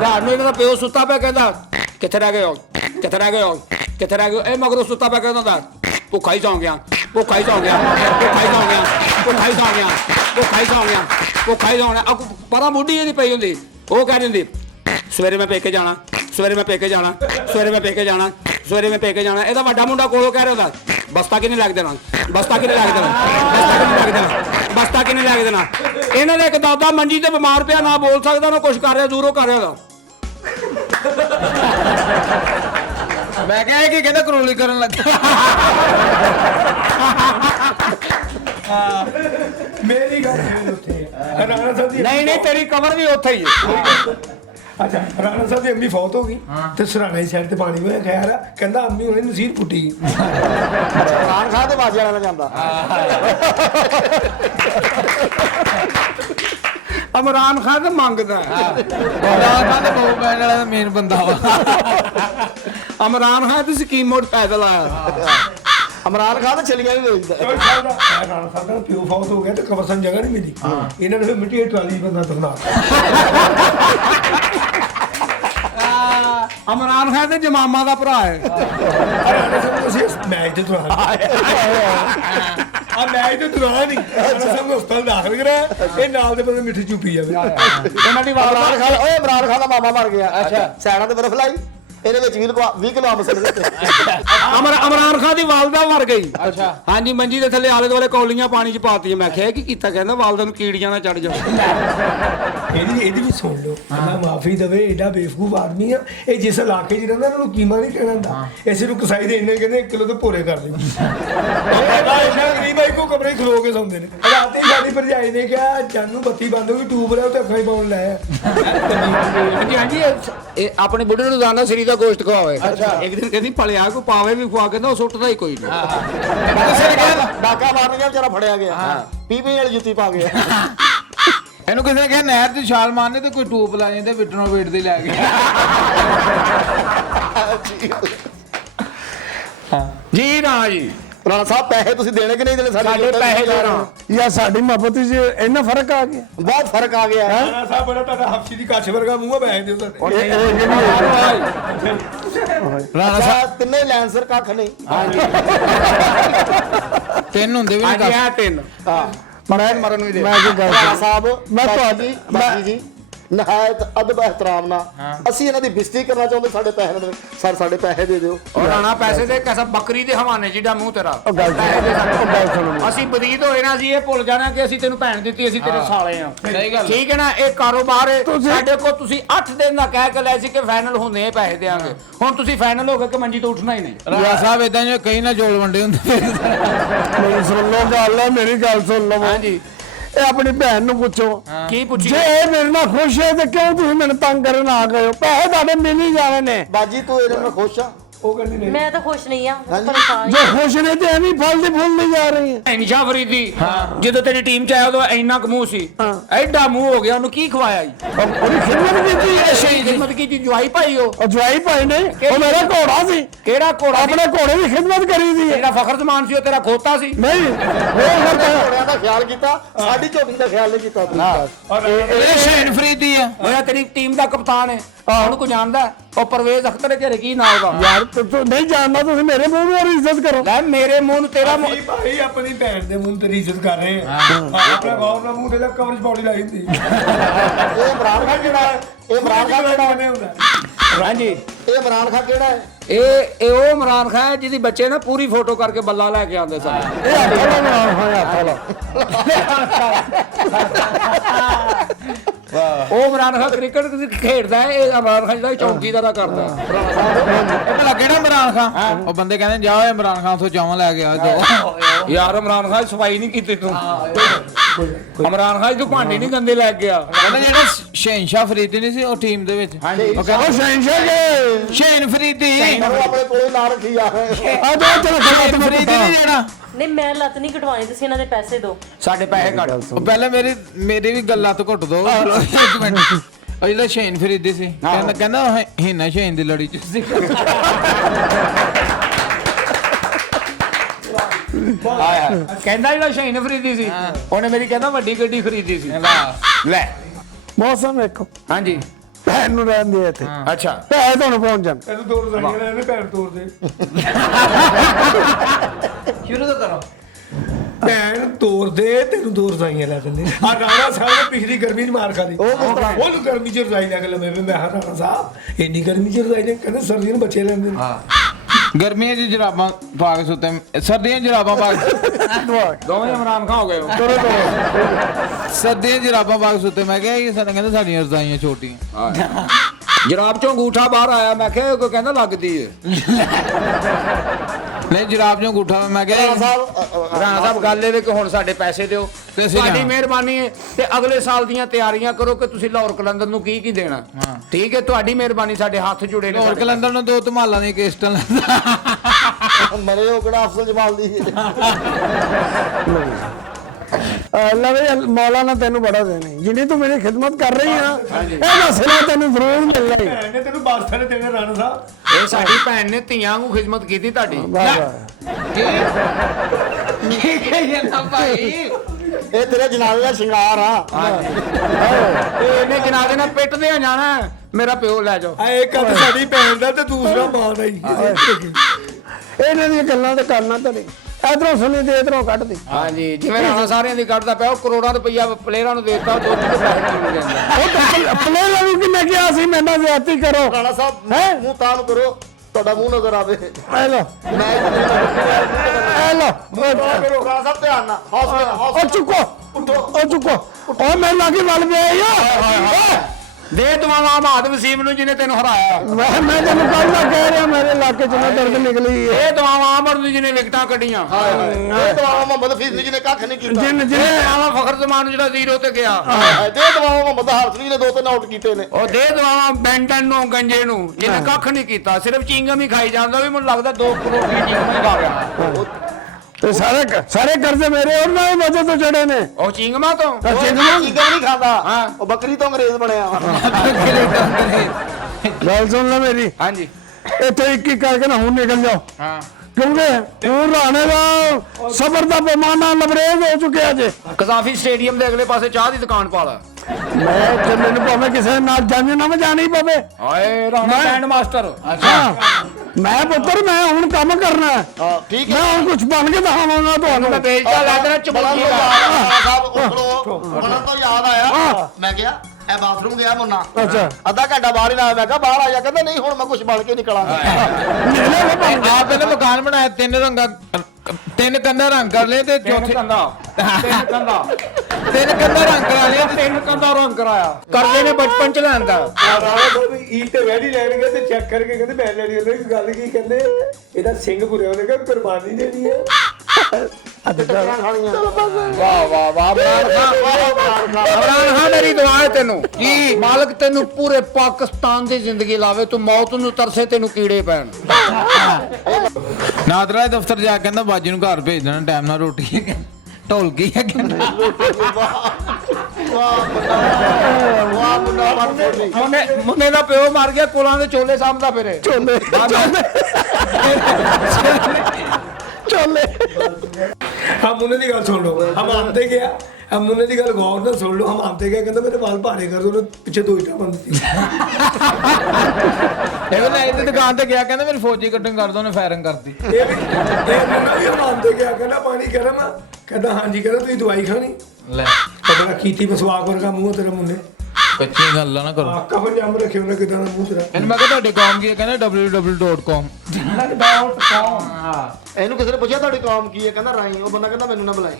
ਰਾਤ ਨੂੰ ਇਹਨਾਂ ਦਾ ਪਿਓ ਸੁੱਤਾ ਪਿਆ ਕਹਿੰਦਾ ਕਿੱਥੇ ਰਹਿ ਗਏ ਹੋ ਕਿੱਥੇ ਰਹਿ ਗਏ ਹੋ ਕਿੱਥੇ ਰਹਿ ਗਏ ਹੋ? ਇਹ ਮਗਰੋਂ ਸੁੱਤਾ ਪਿਆ ਕਹਿੰਦਾ ਭੁੱਖਾ ਹੀ ਸੌਂ ਗਿਆ ਭੁੱਖਾ ਹੀ ਸੌਂ ਗਿਆ ਭੁੱਖਾ ਹੀ ਸੌਂ ਗਿਆ ਭੁੱਖਾ ਹੀ ਸੌਂ ਗਿਆ ਭੁੱਖਾ ਹੀ ਸੌਂ ਗਿਆ ਭੁੱਖਾ ਹੀ ਸੌਂ ਗਿਆ ਪਰਾਂ ਮੁੱਢੀ ਇਹਦੀ ਪਈ ਹੁੰਦੀ ਉਹ ਕਹਿ ਦਿੰਦੀ ਸਵੇਰੇ ਮੈਂ ਪੇਕੇ ਜਾਣਾ ਸਵੇਰੇ ਮੈਂ ਪੇਕੇ ਜਾਣਾ ਸਵੇਰੇ ਮੈਂ ਪੇਕੇ ਜਾਣਾ ਸਵੇਰੇ ਮੈਂ ਪੇਕੇ ਜਾਣਾ ਇਹਦਾ ਵੱਡਾ ਮੁੰਡਾ ਕੋਲੋਂ ਕਹਿ ਰਿਹਾ ਹੁੰਦਾ ਬਸਤਾ ਕਿਨੇ ਲੱਗ ਦੇਣਾ ਬਸਤਾ ਕਿਨੇ ਲੱਗ ਦੇਣਾ ਬਸਤਾ ਕਿਨੇ ਲੱਗ ਦੇਣਾ ਇਹਨਾਂ ਦੇ ਇੱਕ ਦਾਦਾ ਮੰਜੀ ਤੇ ਬਿਮਾਰ ਪਿਆ ਨਾ ਬੋਲ ਸਕਦਾ ਨਾ ਕੁਝ ਕਰ ਰਿਹਾ ਦੂਰੋਂ ਕਰ ਰਿਹਾ ਦਾ ਮੈਂ ਕਿਹਾ ਇਹ ਕੀ ਕਹਿੰਦਾ ਕਰੋਲੀ ਕਰਨ ਲੱਗਾ ਮੇਰੀ ਗੱਲ ਸੁਣ ਉੱਥੇ ਰਾਣਾ ਸਾਹਿਬ ਦੀ ਨਹੀਂ ਤੇਰੀ ਕਵਰ ਵੀ ਉੱਥੇ ਹੀ ਹੈ ਅੱਛਾ ਰਾਣਾ ਸਾਹਿਬ ਦੀ ਅੰਮੀ ਫੌਤ ਹੋ ਗਈ ਤੇ ਸਰਾਣੇ ਸਾਈਡ ਤੇ ਪਾਣੀ ਹੋਇਆ ਖੈਰ ਕਹਿੰਦਾ ਅੰਮੀ ਉਹਨੇ ਨਸੀਬ ਪੁੱਟੀ ਖਾਨ ਸਾਹਿਬ ਦੇ ਬਾਜੇ ਵਾਲਾ ਜਾਂਦਾ ਇਮਰਾਨ ਖਾਨ ਤੇ ਮੰਗਦਾ ਰਾਣਾ ਤਾਂ ਬਹੁਤ ਪੈਣ ਵਾਲਾ ਮੇਨ ਬੰਦਾ ਵਾ ਇਮਰਾਨ ਖਾਨ ਤੇ ਸਕੀਮ ਮੋਡ ਪੈਦਲ ਆਇਆ ਇਮਰਾਨ ਖਾਨ ਤਾਂ ਚਲੀਆਂ ਵੀ ਵੇਚਦਾ ਰਾਣਾ ਸਾਹਿਬ ਦਾ ਪਿਓ ਫੌਤ ਹੋ ਗਿਆ ਤੇ ਕਬਰਸਤਾਨ ਜਗ੍ਹਾ ਨਹੀਂ ਮਿਲੀ ਇਹਨਾਂ ਨੇ ਫਿਰ ਮਿੱਟੀ ਦੀ ਟਰਾਲੀ ਬੰਦਾ ਦਫਨਾ ਇਮਰਾਨ ਖਾਨ ਤੇ ਜਮਾਮਾ ਦਾ ਭਰਾ ਹੈ ਰਾਣਾ ਸਾਹਿਬ ਤੁਸੀਂ ਮੈਚ ਦੇ ਦੌਰਾਨ ਆ ਮੈਚ ਦੇ ਦੌਰਾਨ ਹੀ ਰਾਣਾ ਸਾਹਿਬ ਨੂੰ ਹਸਪਤਾਲ ਦਾਖਲ ਕਰਾਇਆ ਇਹ ਨਾਲ ਦੇ ਬੰਦੇ ਮਿੱਠੀ ਚੁੱਪੀ ਜਾਵੇ ਉਹਨਾਂ ਦੀ ਇਮਰਾਨ ਖਾਨ ਓਏ ਇਮਰਾਨ ਖਾਨ ਦਾ ਮਾਮਾ ਮਰ ਗਿਆ ਅੱਛਾ ਸੈਣਾ ਤੇ ਬਰਫ ਲਾਈ ਇਹਦੇ ਵਿੱਚ 20 ਕਿਲੋ ਅੰਬ ਸਿੱਟ ਦਿੱਤੇ ਇਮਰਾਨ ਖਾਨ ਦੀ ਵਾਲਦਾ ਮਰ ਗਈ ਅੱਛਾ ਹਾਂਜੀ ਮੰਜੀ ਦੇ ਥੱਲੇ ਆਲੇ ਦੁਆਲੇ ਕੌਲੀਆਂ ਪਾਣੀ 'ਚ ਪਾਤੀਆਂ ਮੈਂ ਕਿਹਾ ਕੀ ਕੀਤਾ ਕਹਿੰਦਾ ਵਾਲਦਾ ਨੂੰ ਕੀੜੀਆਂ ਨਾਲ ਚੜ ਜਾ ਇਹਦੀ ਵੀ ਸੁਣ ਲਓ ਅੱਲਾ ਮਾਫੀ ਦੇਵੇ ਐਡਾ ਬੇਵਕੂਫ ਆਦਮੀ ਆ ਇਹ ਜਿਸ ਇਲਾਕੇ 'ਚ ਰਹਿੰਦਾ ਇਹਨਾਂ ਨੂੰ ਕੀਮਾ ਨਹੀਂ ਕਹਿਣਾ ਹੁੰਦਾ ਇਸੇ ਨੂੰ ਕਸਾਈ ਦੇ ਇੰਨੇ ਕਹਿੰਦੇ 1 ਕਿਲੋ ਤੇ ਭੋਰੇ ਕਰ ਦੇ ਇਹਨਾਂ ਗਰੀਬ ਆਈ ਕੋ ਕਮਰੇ 'ਚ ਖਲੋ ਕੇ ਸੌਂਦੇ ਨੇ ਰਾਤੀ ਸਾਡੀ ਭਰਜਾਈ ਨੇ ਕਿਹਾ ਜਾਨੂ ਬੱਤੀ ਬੰਦ ਹੋ ਗਈ ਟੂਬ ਰਿਹਾ ਤੇ ਅੱਖਾਂ ਹੀ ਪਾਉਣ ਲਾਇਆ ਹਾਂਜੀ ਹਾਂਜੀ ਇਹ ਆਪਣੇ ਬੁੱਢੇ ਨੂੰ ਦਾਨਾ ਸ੍ਰੀ ਦਾ ਗੋਸ਼ਤ ਖਵਾਵੇ ਇੱਕ ਦਿਨ ਕਹਿੰਦੀ ਪਲਿਆ ਕੋ ਪਾਵੇ ਵੀ ਖਵਾ ਕੇ ਨਾ ਉਹ ਸੁੱਟਦਾ ਹੀ ਕੋਈ ਨਹੀਂ ਕਿਸੇ ਨੇ ਕਿਹਾ ਡਾਕਾ ਮਾਰਨ ਗਿਆ ਵਿਚਾਰਾ ਫੜਿਆ ਗਿਆ ਪੀਪੀ ਵਾਲੀ ਜੁੱਤੀ ਪਾ ਗਿਆ ਇਹਨੂੰ ਕਿਸੇ ਨੇ ਕਿਹਾ ਨਹਿਰ 'ਚ ਛਾਲ ਮਾਰਨੇ ਤੇ ਕੋਈ ਟੂਬ ਲਾ ਜਾਂਦੇ ਵਿਟਰੋ ਵੇਟ ਦੀ ਲੈ ਗਿਆ ਜੀ ਨਾ ਜੀ ਰਾਣਾ ਸਾਹਿਬ ਪੈਸੇ ਤੁਸੀਂ ਦੇਣੇ ਕਿ ਨਹੀਂ ਦੇਣੇ ਸਾਡੇ ਪੈਸੇ ਦੇਣਾ ਯਾ ਸਾਡੀ ਮੁਹੱਬਤ 'ਚ ਇੰਨਾ ਫਰਕ ਆ ਗਿਆ ਬਹੁਤ ਫਰਕ ਆ ਗਿਆ ਹੈ ਰਾਣਾ ਸਾਹਿਬ ਬੜਾ ਤੁਹਾਡਾ ਹਫਸੀ ਦੀ ਕੱਛ ਵਰਗਾ ਮੂੰਹ ਆ ਬੈਠ ਦਿਓ ਤੁਹਾਡੇ ਰਾਣਾ ਅੱਛਾ ਤਿੰਨੇ ਲੈਂਸਰ ਕੱਖ ਨਹੀਂ ਤਿੰਨ ਹੁੰਦੇ ਵੀ ਹਾਂਜੀ ਨਹੀਂ ਆ ਤਿੰਨ ਹਾਂ ਮੈਂ ਮਰਨ ਵੀ ਦੇ ਮੈਂ ਕੀ ਗੱਲ ਰਾਣਾ ਸਾਹਿਬ ਮੈਂ ਬਾਕੀ ਜੀ ਨਹਾਇਤ ਅਦਬ ਇਹਤਰਾਮ ਨਾਲ ਅਸੀਂ ਇਹਨਾਂ ਦੀ ਬੇਇੱਜ਼ਤੀ ਕਰਨਾ ਚਾਹੁੰਦੇ, ਸਾਡੇ ਪੈਸੇ ਦੇ ਸਰ ਸਾਡੇ ਪੈਸੇ ਦੇ ਦਿਓ। ਔਰ ਰਾਣਾ ਪੈਸੇ ਦੇ ਕੈਸਾ ਬੱਕਰੀ ਦੇ ਹਵਾਨੇ ਜਿੱਡਾ ਮੂੰਹ ਤੇਰਾ ਗੱਲ ਸੁਣੋ ਅਸੀਂ ਬਦੀਦ ਹੋਏ ਨਾ, ਅਸੀਂ ਇਹ ਭੁੱਲ ਜਾਣਾ ਕਿ ਅਸੀਂ ਤੈਨੂੰ ਭੈਣ ਦਿੱਤੀ, ਅਸੀਂ ਤੇਰੇ ਸਾਲੇ ਆ। ਸਹੀ ਗੱਲ। ਠੀਕ ਹੈ ਨਾ, ਇਹ ਕਾਰੋਬਾਰ ਹੈ ਸਾਡੇ ਕੋਲ। ਤੁਸੀਂ 8 ਦਿਨ ਦਾ ਕਹਿ ਕੇ ਲੈ ਸੀ ਕਿ ਫਾਈਨਲ ਹੁੰਦੇ ਆ, ਪੈਸੇ ਦੇਾਂਗੇ। ਹੁਣ ਤੁਸੀਂ ਫਾਈਨਲ ਹੋ ਗਏ ਕਿ ਮੰਜੀ ਤੋਂ ਉੱਠਣਾ ਹੀ ਨਹੀਂ। ਰਾਣਾ ਸਾਹਿਬ ਇਦਾਂ ਜਿਵੇਂ ਕਈ ਨਾ ਜੋਲ ਵੰਡੇ ਹੁੰਦੇ। ਮੇਰੀ ਸੁਣ ਲਓ ਗੱਲ, ਮੇਰੀ ਗੱਲ ਸੁਣ ਲਓ। ਹਾਂਜੀ, ਇਹ ਆਪਣੀ ਭੈਣ ਨੂੰ ਪੁੱਛੋ, ਕੀ ਪੁੱਛੀ? ਜੇ ਇਹ ਮੇਰੇ ਨਾਲ ਖੁਸ਼ ਹੈ ਤੇ ਕਿਉਂ ਤੁਸੀਂ ਮੈਨੂੰ ਤੰਗ ਕਰਨ ਆ ਗਏ ਹੋ? ਪੈਸੇ ਤੁਹਾਡੇ ਮਿਲ ਹੀ ਜਾਣੇ ਨੇ। ਬਾਜੀ ਤੂੰ ਇਹਨਾਂ ਨਾਲ ਖੁਸ਼ ਆ? ਉਹ ਕਹਿੰਦੀ ਨਹੀਂ ਮੈਂ ਤਾਂ ਖੁਸ਼ ਨਹੀਂ ਆ, ਪਰੇਸ਼ਾਨ ਜੇ ਖੁਸ਼ ਨੇ ਤੇ ਐਵੇਂ ਫਲ ਦੇ ਫੁੱਲ ਨਹੀਂ ਜਾ ਰਹੀ ਹੈ। ਐਨਸ਼ਾ ਫਰੀਦੀ ਜਦੋਂ ਤੇਰੀ ਟੀਮ ਚ ਆਇਆ ਉਦੋਂ ਇੰਨਾ ਕੁ ਮੂੰਹ ਸੀ, ਐਡਾ ਮੂੰਹ ਹੋ ਗਿਆ। ਉਹਨੂੰ ਕੀ ਖਵਾਇਆ ਜੀ? ਉਹਦੀ ਖਿਦਮਤ ਕੀਤੀ ਹੈ। ਸਹੀ ਖਿਦਮਤ ਕੀਤੀ, ਜਵਾਈ ਭਾਈ ਉਹ ਜਵਾਈ ਭਾਈ ਨੇ, ਉਹ ਮੇਰਾ ਘੋੜਾ ਸੀ। ਕਿਹੜਾ ਘੋੜਾ? ਆਪਣੇ ਘੋੜੇ ਦੀ ਖਿਦਮਤ ਕਰੀ ਦੀ ਹੈ। ਜਿਹੜਾ ਫਖਰ ਜ਼ਮਾਨ ਸੀ ਉਹ ਤੇਰਾ ਖੋਤਾ ਸੀ। ਨਹੀਂ ਉਹ ਕਰਦਾ ਘੋੜਿਆਂ ਦਾ ਖਿਆਲ ਕੀਤਾ, ਸਾਡੀ ਝੋਟੀ ਦਾ ਖਿਆਲ ਨਹੀਂ ਕੀਤਾ ਤੂੰ। ਇਹ ਸ਼ੈਨ ਫਰੀਦੀ ਆ। ਹੋਇਆ ਤੇਰੀ ਟੀਮ ਦਾ ਕਪਤਾਨ ਹੈ, ਉਹਨੂੰ ਕੋ ਜਾਣਦਾ? ਉਹ ਪਰਵੇਜ਼ ਅਖਤਰ ਘਰੇ ਕੀ ਨਾ ਹੋਗਾ ਯਾਰ ਤੂੰ ਨਹੀਂ ਜਾਣਦਾ, ਤੁਸੀਂ ਮੇਰੇ ਮੂੰਹ ਨੂੰ ਇੱਜ਼ਤ ਕਰੋ। ਲੈ ਮੇਰੇ ਮੂੰਹ ਨੂੰ ਤੇਰਾ ਅਸੀਂ ਭਾਈ ਆਪਣੀ ਭੈਣ ਦੇ ਮੂੰਹ ਤੇ ਇੱਜ਼ਤ ਕਰ ਰਹੇ ਆ। ਆਪਣਾ ਗੌਰ ਦਾ ਮੂੰਹ ਤੇ ਲੈ ਕਵਰੇਜ ਬੋਡੀ ਲਾਈ ਹੁੰਦੀ। ਇਹ ਇਮਰਾਨ ਖਾਨ ਕਿਹੜਾ ਹੈ? ਇਹ ਇਮਰਾਨ ਖਾਨ ਕਿਹੜਾ ਹੈ? ਹੁੰਦਾ ਹਾਂਜੀ, ਇਹ ਇਮਰਾਨ ਖਾਨ ਕਿਹੜਾ ਹੈ? ਇਹ ਉਹ ਇਮਰਾਨ ਖਾਨ ਹੈ ਜਿਹਦੀ ਬੱਚੇ ਨਾ ਪੂਰੀ ਫੋਟੋ ਕਰਕੇ ਬੱਲਾ ਲੈ ਕੇ ਆਉਂਦੇ ਸਨ। ਇਹ ਹੱਥ ਵਾਲਾ ਨਾਮ ਹੋਇਆ, ਹੱਥ ਵਾਲਾ। ਉਹ ਇਮਰਾਨ ਖਾਨ ਕ੍ਰਿਕਟ ਖੇਡਦਾ ਹੈ, ਇਹ ਇਮਰਾਨ ਖਾਨ ਜਿਹੜਾ ਚੌਂਕੀਦਾਰ ਦਾ ਕਰਦਾ ਹੈ। ਇਹ ਭਲਾ ਕਿਹੜਾ ਇਮਰਾਨ ਖਾਨ? ਉਹ ਬੰਦੇ ਕਹਿੰਦੇ ਜਾ ਇਮਰਾਨ ਖਾਨ ਤੋਂ ਚਾਵਾਂ ਲੈ ਗਿਆ ਦੋ। ਯਾਰ ਇਮਰਾਨ ਖਾਨ ਸਫਾਈ ਨਹੀਂ ਕੀਤੀ ਤੂੰ। ਇਮਰਾਨ ਖਾਨ ਤੂੰ ਭਾਂਡੇ ਨਹੀਂ ਗੰਦੇ ਲੈ ਗਿਆ। ਕਹਿੰਦਾ ਜਿਹੜਾ ਸ਼ਹਿਨਸ਼ਾਹ ਫਰੀਦੀ ਨਹੀਂ ਸੀ ਉਹ ਟੀਮ ਦੇ ਵਿੱਚ। ਉਹ ਸ਼ਹਿਨਸ਼ਾਹ ਕੇ ਸ਼ੈਨ ਫਰੀਦੀ। ਉਹ ਆਪਣੇ ਕੋਲੇ ਨਾਂ ਰੱਖੀ ਆ। ਆ ਜਾ ਚਲੋ ਸ਼ੈਨ ਫਰੀਦੀ ਨਹੀਂ ਜਿਹੜਾ। ਨਹੀਂ ਮੈਂ ਲੱਤ ਨਹੀਂ ਕਟਵਾਣੀ, ਤੁਸੀਂ ਇਹਨਾਂ ਦੇ ਪੈਸੇ ਦਿਓ। ਸਾਡੇ ਪੈਸੇ ਕੱਢ। ਉਹ ਪਹਿਲਾਂ ਮੇਰੀ ਵੀ ਗੱਲਾਂ ਤੋਂ ਘੁੱਟ ਦੋ ਇੱਕ ਮਿੰਟ। ਉਹ ਜਿਹੜਾ ਸ਼ੈਨ ਫਰੀਦੀ ਸੀ ਕਹਿੰਦਾ ਹੀਨਾ ਸ਼ੈਨ ਦੀ ਲੜੀ ਚ ਸੀ। ਕਹਿੰਦਾ ਜਿਹੜਾ ਸ਼ਹੀਨ ਖਰੀਦੀ ਸੀ, ਉਹਨੇ ਮੇਰੀ ਕਹਿੰਦਾ ਵੱਡੀ ਗੱਡੀ ਖਰੀਦੀ ਸੀ। ਲੈ ਮੌਸਮ ਵੇਖੋ। ਹਾਂਜੀ, ਭੈਣ ਨੂੰ ਰਹਿਣ ਦੇ ਇੱਥੇ। ਅੱਛਾ ਪੈਸੇ ਤੁਹਾਨੂੰ ਪਹੁੰਚ ਜਾਣ। ਤੈਨੂੰ ਦੋ ਰਜ਼ਾਈਆਂ ਲੈ ਨੇ ਭੈਣ ਤੋਰ ਦੇ। ਸ਼ੁਰੂ ਤੋਂ ਕਰੋ। ਭੈਣ ਤੋਰ ਦੇ, ਤੈਨੂੰ ਦੋ ਰਜ਼ਾਈਆਂ ਲੈ ਦਿੰਦੇ। ਆ ਰਾਣਾ ਸਾਹਿਬ ਨੇ ਪਿਛਲੀ ਗਰਮੀ ਚ ਮਾਰ ਖਾਦੀ। ਉਹ ਗਰਮੀ ਚ ਰਜ਼ਾਈ ਲੈ ਕੇ ਲੰਮੇ ਪਏ। ਮੈਂ ਕਿਹਾ ਰਾਣਾ ਸਾਹਿਬ ਇੰਨੀ ਗਰਮੀ ਚ ਰਜ਼ਾਈ ਲੈ, ਕਹਿੰਦੇ ਸਰਦੀਆਂ ਨੂੰ ਬੱਚੇ ਲੈਂਦੇ ਨੇ। ਗਰਮੀਆਂ 'ਚ ਜਰਾਬਾਂ ਪਾ ਕੇ ਸੁੱਤੇ, ਸਰਦੀਆਂ 'ਚ ਜਰਾਬਾਂ ਪਾ ਕੇ ਦੋਵੇਂ ਇਮਰਾਨ ਖਾਨ ਹੋ ਗਏ ਹੋ। ਸਰਦੀਆਂ 'ਚ ਜਰਾਬਾਂ ਪਾ ਕੇ ਸੁੱਤੇ। ਮੈਂ ਕਿਹਾ ਇਹ ਸਾਡੇ ਕਹਿੰਦੇ ਸਾਡੀਆਂ ਰਜ਼ਾਈਆਂ ਛੋਟੀਆਂ। ਜਰਾਬ ਚੋਂ ਅੰਗੂਠਾ ਬਾਹਰ ਆਇਆ, ਮੈਂ ਕਿਹਾ ਕੋਈ ਕਹਿੰਦਾ ਲੱਗਦੀ ਏ। ਨਹੀਂ ਜਰਾਬ 'ਚੋਂ ਅੰਗੂਠਾ। ਮੈਂ ਕਿਹਾ ਰਾਣਾ ਸਾਹਿਬ ਗੱਲ ਇਹ ਕਿ ਹੁਣ ਸਾਡੇ ਪੈਸੇ ਦਿਓ, ਤੇ ਅਸੀਂ ਤੁਹਾਡੀ ਜਾਣਾ। ਮਿਹਰਬਾਨੀ ਹੈ। ਤੇ ਅਗਲੇ ਸਾਲ ਦੀਆਂ ਤਿਆਰੀਆਂ ਕਰੋ ਕਿ ਤੁਸੀਂ ਲਾਹੌਰ ਕਲੰਦਰ ਨੂੰ ਕੀ ਕੀ ਦੇਣਾ। ਠੀਕ ਹੈ, ਤੁਹਾਡੀ ਮਿਹਰਬਾਨੀ, ਸਾਡੇ ਹੱਥ ਜੁੜੇ ਨੇ। ਹੋਰ ਕਲੰਦਰ ਨੂੰ ਦੋ ਧਮਾਲਾਂ ਦੀ ਕਿਸ਼ਤਾਂ ਲੈਂਦਾ। ਮਰੇ ਉਹ ਕਿਹੜਾ ਅਫਸਲ ਜਮਾਲ ਦੀ। ਲਵੇ ਮੌਲਾ ਨੇ ਤੈਨੂੰ ਬੜਾ ਦੇਣਾ, ਜਿੰਨੀ ਤੂੰ ਮੇਰੀ ਖਿਦਮਤ ਕਰ ਰਹੀ ਆ ਇਹਦਾ ਸਿਲਾ ਤੈਨੂੰ ਜ਼ਰੂਰ ਮਿਲਣਾ ਹੀ। ਭੈਣ ਨੇ ਤੈਨੂੰ ਬਾਸਤਾ ਨੇ ਦੇਣੇ ਰਾਣਾ ਸਾਹਿਬ। ਇਹ ਸਾਡੀ ਭੈਣ ਨੇ ਧੀਆਂ ਨੂੰ ਖਿਦਮਤ ਕੀਤੀ ਤੁਹਾਡੀ। ਵਾਹ ਵਾਹ। ਠੀਕ ਹੈ ਜੀ ਨਾ ਭਾਈ। ਇਹ ਤੇਰੇ ਜਨਾਲੇ ਦਾ ਸ਼ਿੰਗਾਰ ਆ। ਇਹ ਇਹਨੇ ਜਨਾਜ਼ੇ ਨਾਲ ਪਿੱਟਦੇ ਆ ਜਾਣਾ, ਮੇਰਾ ਪਿਓ ਲੈ ਜਾਓ। ਆ ਇੱਕ ਹੱਥ ਸਾਡੀ ਭੈਣ ਦਾ ਤੇ ਦੂਸਰਾ ਮਾਂ ਦਾ ਹੀ। ਇਹਨਾਂ ਦੀਆਂ ਗੱਲਾਂ ਤੇ ਕਰਨਾ ਤੇਰੇ ਇਧਰੋਂ ਸੁਣੀ ਤੇ ਇਧਰੋਂ ਕੱਢਦੀ। ਹਾਂਜੀ, ਜਿਵੇਂ ਰਾਣਾ ਸਾਰਿਆਂ ਦੀ ਕੱਢਦਾ ਪਿਆ, ਉਹ ਕਰੋੜਾਂ ਰੁਪਈਆ ਪਲੇਅਰਾਂ ਨੂੰ ਦੇਤਾ, ਉਹ ਦੁੱਧ ਦੇ ਪੈਸੇ ਨਹੀਂ ਦਿੰਦਾ। ਉਹ ਪਲੇਅਰਾਂ ਨੂੰ ਕਿੰਨੇ ਕਿਹਾ ਸੀ ਮੇਰੇ ਨਾਲ ਜ਼ਿਆਦਤੀ ਕਰੋ। ਰਾਣਾ ਸਾਹਿਬ ਹੈਂ? ਮੂੰਹ ਤਾਂ ਨੂੰ ਕਰੋ, ਤੁਹਾਡਾ ਮੂੰਹ ਨਜ਼ਰ ਆਵੇ। ਐ ਲੋ ਮੈਂ ਐ ਲੋ ਰਾਣਾ ਸਾਹਿਬ ਧਿਆਨ ਨਾਲ ਹੌਸਲੇ ਨਾਲ ਉਹ ਚੁੱਕੋ ਉਹ ਚੁੱਕੋ ਉਹ ਮੇਰੇ ਲਾਗੇ ਵੱਲ ਪਿਆ ਯਾ। ਦੇ ਦਵਾਵਾਂ ਮਾਦ ਵਸੀਮ ਨੂੰ ਜਿਹਨੇ ਤੈਨੂੰ ਹਰਾਇਆ। ਮੈਂ ਤੈਨੂੰ ਕੱਲ ਦਾ ਕਹਿ ਰਿਹਾ ਮੇਰੇ ਇਲਾਕੇ ਚ ਨਾ ਦਰਦ ਨਿਕਲੀ ਹੈ। ਇਹ ਦਵਾਵਾਂ ਅਮਰ ਨੂੰ ਜਿਹਨੇ ਵਿਕਟਾਂ ਕੱਢੀਆਂ। ਇਹ ਦਵਾਵਾਂ ਮੁਹੰਮਦ ਫੀਜ਼ਲੀ ਜੀ ਨੇ ਕੱਖ ਨਹੀਂ ਕੀਤਾ। ਜਿਹਨੇ ਆਵਾ ਫਖਰ ਜ਼ਮਾਨ ਨੂੰ ਜਿਹੜਾ 0 ਤੇ ਗਿਆ। ਦੇ ਦਵਾਵਾਂ ਮੁਹੰਮਦ ਹਾਰਸਲੀ ਨੇ 2-3 ਆਊਟ ਕੀਤੇ ਨੇ। ਉਹ ਦੇ ਦਵਾਵਾਂ ਬੈਂਟਨ ਨੂੰ, ਗੰਜੇ ਨੂੰ, ਜਿਹਨੇ ਕੱਖ ਨਹੀਂ ਕੀਤਾ, ਸਿਰਫ ਚਿੰਗਮ ਹੀ ਖਾਈ ਜਾਂਦਾ। ਵੀ ਮੈਨੂੰ ਲੱਗਦਾ 2 ਕਰੋੜ ਦੀ ਚਿੰਗਮ ਹੀ ਖਾ ਗਿਆ। ਤੇ ਸਾਰੇ ਕਰਜ਼ੇ ਮੇਰੇ ਉਹਨਾਂ ਦੀ ਵਜ੍ਹਾ ਤੋਂ ਚੜੇ ਨੇ। ਉਹ ਚਿੰਗਮਾ ਤੋਂ ਚਿੰਗਮ ਨਹੀਂ ਖਾਂਦਾ, ਉਹ ਬੱਕਰੀ ਤੋਂ ਅੰਗਰੇਜ਼ ਬਣਿਆ। ਗੱਲ ਸੁਣ ਲੈ ਮੇਰੀ, ਹਾਂਜੀ ਇੱਥੇ ਇੱਕ ਇੱਕ ਕਰਕੇ ਨਾ ਹੁਣ ਨਿਕਲ ਜਾਓ। ਹਾਂ, ਕਿਉਂਕਿ ਹੁਣ ਰਾਣੇ ਦਾ ਸਬਰ ਦਾ ਪੈਮਾਨਾ ਲਬਰੇਜ਼ ਹੋ ਚੁੱਕਿਆ ਜੇ। ਕਜ਼ਾਫੀ ਸਟੇਡੀਅਮ ਦੇ ਅਗਲੇ ਪਾਸੇ ਚਾਹ ਦੀ ਦੁਕਾਨ ਪਾ ਲਾ। ਮੈਂ ਤੇ ਮੈਨੂੰ ਭਾਵੇਂ ਕਿਸੇ ਨਾਲ ਜਾਣੇ ਨਾ ਜਾਣੀ ਪਵੇ। ਹਾਏ ਰਾਣਾ ਬੈਂਡ ਮਾਸਟਰ। ਹਾਂ ਮੈਂ ਪੁੱਤਰ ਮੈਂ ਹੁਣ ਕੰਮ ਕਰਨਾ ਹੈ। ਹਾਂ ਠੀਕ ਮੈਂ ਹੈ। ਹੁਣ ਕੁਝ ਬਣ ਕੇ ਦਿਖਾਵਾਂਗਾ ਤੁਹਾਨੂੰ। ਮੈਂ ਵੇਚਦਾ ਲੈ ਦੇਣਾ ਬਣਨ ਤੋਂ ਚਬੂਕੀ ਯਾਦ ਆਇਆ ਸਾਹਿਬ, ਬਣਨ ਤੋਂ ਯਾਦ ਆਇਆ। ਮੈਂ ਕਿਹਾ ਇਹ ਬਾਥਰੂਮ ਗਿਆ ਮੁੰਨਾ ਅੱਛਾ ਅੱਧਾ ਘੰਟਾ ਬਾਹਰ ਹੀ ਨਾ ਮੈਂ ਕਿਹਾ ਬਾਹਰ ਆ ਜਾ ਕਹਿੰਦਾ ਨਹੀਂ ਹੁਣ ਮੈਂ ਕੁਝ ਬਣ ਕੇ ਨਿਕਲਾਂਗਾ ਆ ਪਹਿਲੇ ਮਕਾਨ ਬਣਾਇਆ ਤਿੰਨ ਕੰਧਾਂ ਰੰਗ ਕਰ ਲਏ ਤੇ ਚੌਥੇ ਤਿੰਨ ਕੰਦਾ ਰੰਗ ਕਰਾ ਲਿਆ ਤੇ ਤਿੰਨ ਕੰਦਾ ਰੰਗ ਕਰਾਇਆ ਕਰਦੇ ਨੇ ਬਚਪਨ ਚ ਲੈਂਦਾ ਰਾਣਾ ਸਾਹਿਬ ਈ ਤੇ ਵੈਡੀ ਲੈਣਗੇ ਤੇ ਚੈੱਕ ਕਰਕੇ ਕਹਿੰਦੇ ਮੈਂ ਲੈਣੀ ਉਹਨੇ ਗੱਲ ਕੀ ਕਹਿੰਦੇ ਇਹਦਾ ਸਿੰਘ ਪੁਰਿਆ ਉਹਨੇ ਕਿਹਾ ਕੁਰਬਾਨੀ ਦੇਣੀ ਹੈ ਵਾਹ ਇਮਰਾਨ ਖਾਨ ਮੇਰੀ ਦੁਆ ਹੈ ਤੈਨੂੰ ਕੀ ਮਾਲਕ ਤੈਨੂੰ ਪੂਰੇ ਪਾਕਿਸਤਾਨ ਦੀ ਜ਼ਿੰਦਗੀ ਲਾਵੇ ਤੂੰ ਮੌਤ ਨੂੰ ਤਰਸੇ ਤੈਨੂੰ ਕੀੜੇ ਪੈਣ ਨਾਦਰਾ ਦੇ ਦਫ਼ਤਰ ਜਾ ਕੇ ਕਹਿੰਦਾ ਬਾਜੀ ਨੂੰ ਘਰ ਭੇਜ ਦੇਣਾ ਟਾਈਮ ਨਾਲ ਰੋਟੀ ਢੋਲਕੀ ਹੈ ਕਹਿੰਦਾ ਵਾਹ ਮੁੰਡਾ ਮੁੰਨੇ ਦਾ ਪਿਓ ਮਰ ਗਿਆ ਕੁਲਾਂ ਦੇ ਚੋਲੇ ਸਾਂਭਦਾ ਫਿਰੇ ਚੋਲੇ हम मुन्ने की गल सुन लो हम आमते गया हम मुन्ने की गल गौर ना सुन लो हम आमते गया कहते मेरे बाल भारे कर दो पीछे दो ईटा बंद थी ਇਹ ਨਾ ਇਹਦੀ ਦੁਕਾਨ ਤੇ ਗਿਆ ਕਹਿੰਦਾ ਮੇਰੀ ਫੌਜੀ ਕਟਿੰਗ ਕਰ ਦੋ ਉਹਨੇ ਫਾਇਰਿੰਗ ਕਰਤੀ ये मुन्ना भी हम आमते गया कहना पानी गर्म है कहता हाँ जी कहता तुम दवाई खानी ਲੈ पता कीती बसवाक वर्गा मुंह तेरा मुन्ने ਕੱਚੀ ਗੱਲਾਂ ਨਾ ਕਰੋ आका पंजाब रखे उन्हें कितना मुंह तेरा ਇਹਨੂੰ ਮੈਂ ਕਿਹਾ ਤੁਹਾਡੀ ਕੌਮ ਕੀ ਹੈ ਕਹਿੰਦਾ www.com ਇਹਨੂੰ ਕਿਸੇ ਨੇ ਪੁੱਛਿਆ ਤੁਹਾਡੀ ਕੌਮ ਕੀ ਹੈ ਕਹਿੰਦਾ ਰਾਈ ਉਹ ਬੰਦਾ ਕਹਿੰਦਾ ਮੈਨੂੰ ਨਾ ਬੁਲਾਈ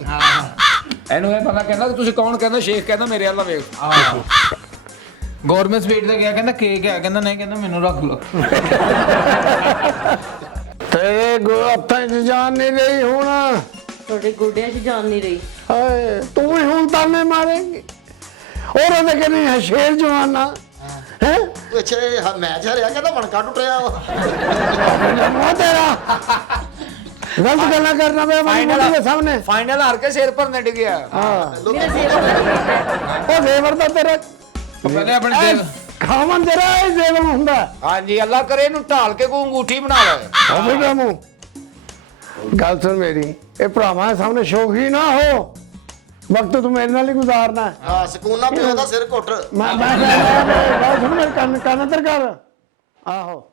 ਇਹਨੂੰ ਇਹ ਪਤਾ ਕਹਿੰਦਾ ਕਿ ਤੁਸੀਂ ਕੌਣ ਕਹਿੰਦਾ ਸ਼ੇਖ ਕਹਿੰਦਾ ਮੇਰੇ ਵੱਲ ਵੇਖ ਗੌਰਮੈਂਟ ਸਪੀਡ ਤੇ ਗਿਆ ਕਹਿੰਦਾ ਕੇਕ ਹੈ ਕਹਿੰਦਾ ਨਹੀਂ ਕਹਿੰਦਾ ਮੈਨੂੰ ਰੱਖ ਲਓ ਤੇਰੇ ਹੱਥਾਂ 'ਚ ਜਾਨ ਨਹੀਂ ਰਹੀ ਹੁਣ ਤੁਹਾਡੇ ਗੋਡਿਆਂ 'ਚ ਜਾਨ ਨਹੀਂ ਰਹੀ ਹਾਏ ਤੂੰ ਵੀ ਹੁਣ ਤਾਨੇ ਮਾਰੇਂਗੀ ਔਰ ਉਹਨੇ ਕਹਿੰਦੀ ਹੈ ਸ਼ੇਰ ਜਵਾਨਾ ਹੈ ਪਿੱਛੇ ਮੈਚ ਹਰਿਆ ਕਹਿੰਦਾ ਮਣਕਾ ਟੁੱਟਿਆ ਵਾ ਉਹ ਤੇਰਾ ਗਲਤ ਗੱਲਾਂ ਕਰਨਾ ਪਿਆ ਮਾਈ ਮੁੰਡੇ ਦੇ ਸਾਹਮਣੇ ਫਾਈਨਲ ਹਾਰ ਕੇ ਸਿਰ ਭਰਨੇ ਡਿੱਗਿਆ ਹਾਂ ਮੇਰਾ ਜ਼ੇਵਰ ਉਹ ਜ਼ੇਵਰ ਦਾ ਤੇਰਾ ਪਹਿਲੇ ਆਪਣੇ ਦੇਵ ਖਾਵਨ ਤੇਰਾ ਇਹ ਜ਼ੇਵਰ ਹੁੰਦਾ ਹਾਂਜੀ ਅੱਲਾ ਕਰੇ ਇਹਨੂੰ ਢਾਲ ਕੇ ਕੋਈ ਅੰਗੂਠੀ ਬਣਾ ਲੈ ਹੋਵੇਗਾ ਮੂੰ ਗੱਲ ਸੁਣ ਮੇਰੀ ਇਹ ਭਰਾਵਾਂ ਸਾਹਮਣੇ ਸ਼ੌਕੀ ਨਾ ਹੋ ਵਕਤ ਤੂੰ ਮੇਰੇ ਨਾਲ ਹੀ ਗੁਜ਼ਾਰਨਾ ਹੈ। ਹਾਂ ਸਕੂਨ ਨਾਲ ਪਿਓ ਦਾ ਸਿਰ ਘੁੱਟ ਮੈਂ ਗੱਲ ਸੁਣ ਮੇਰੇ ਕੰਨ ਅੰਦਰ ਕਰ ਆਹੋ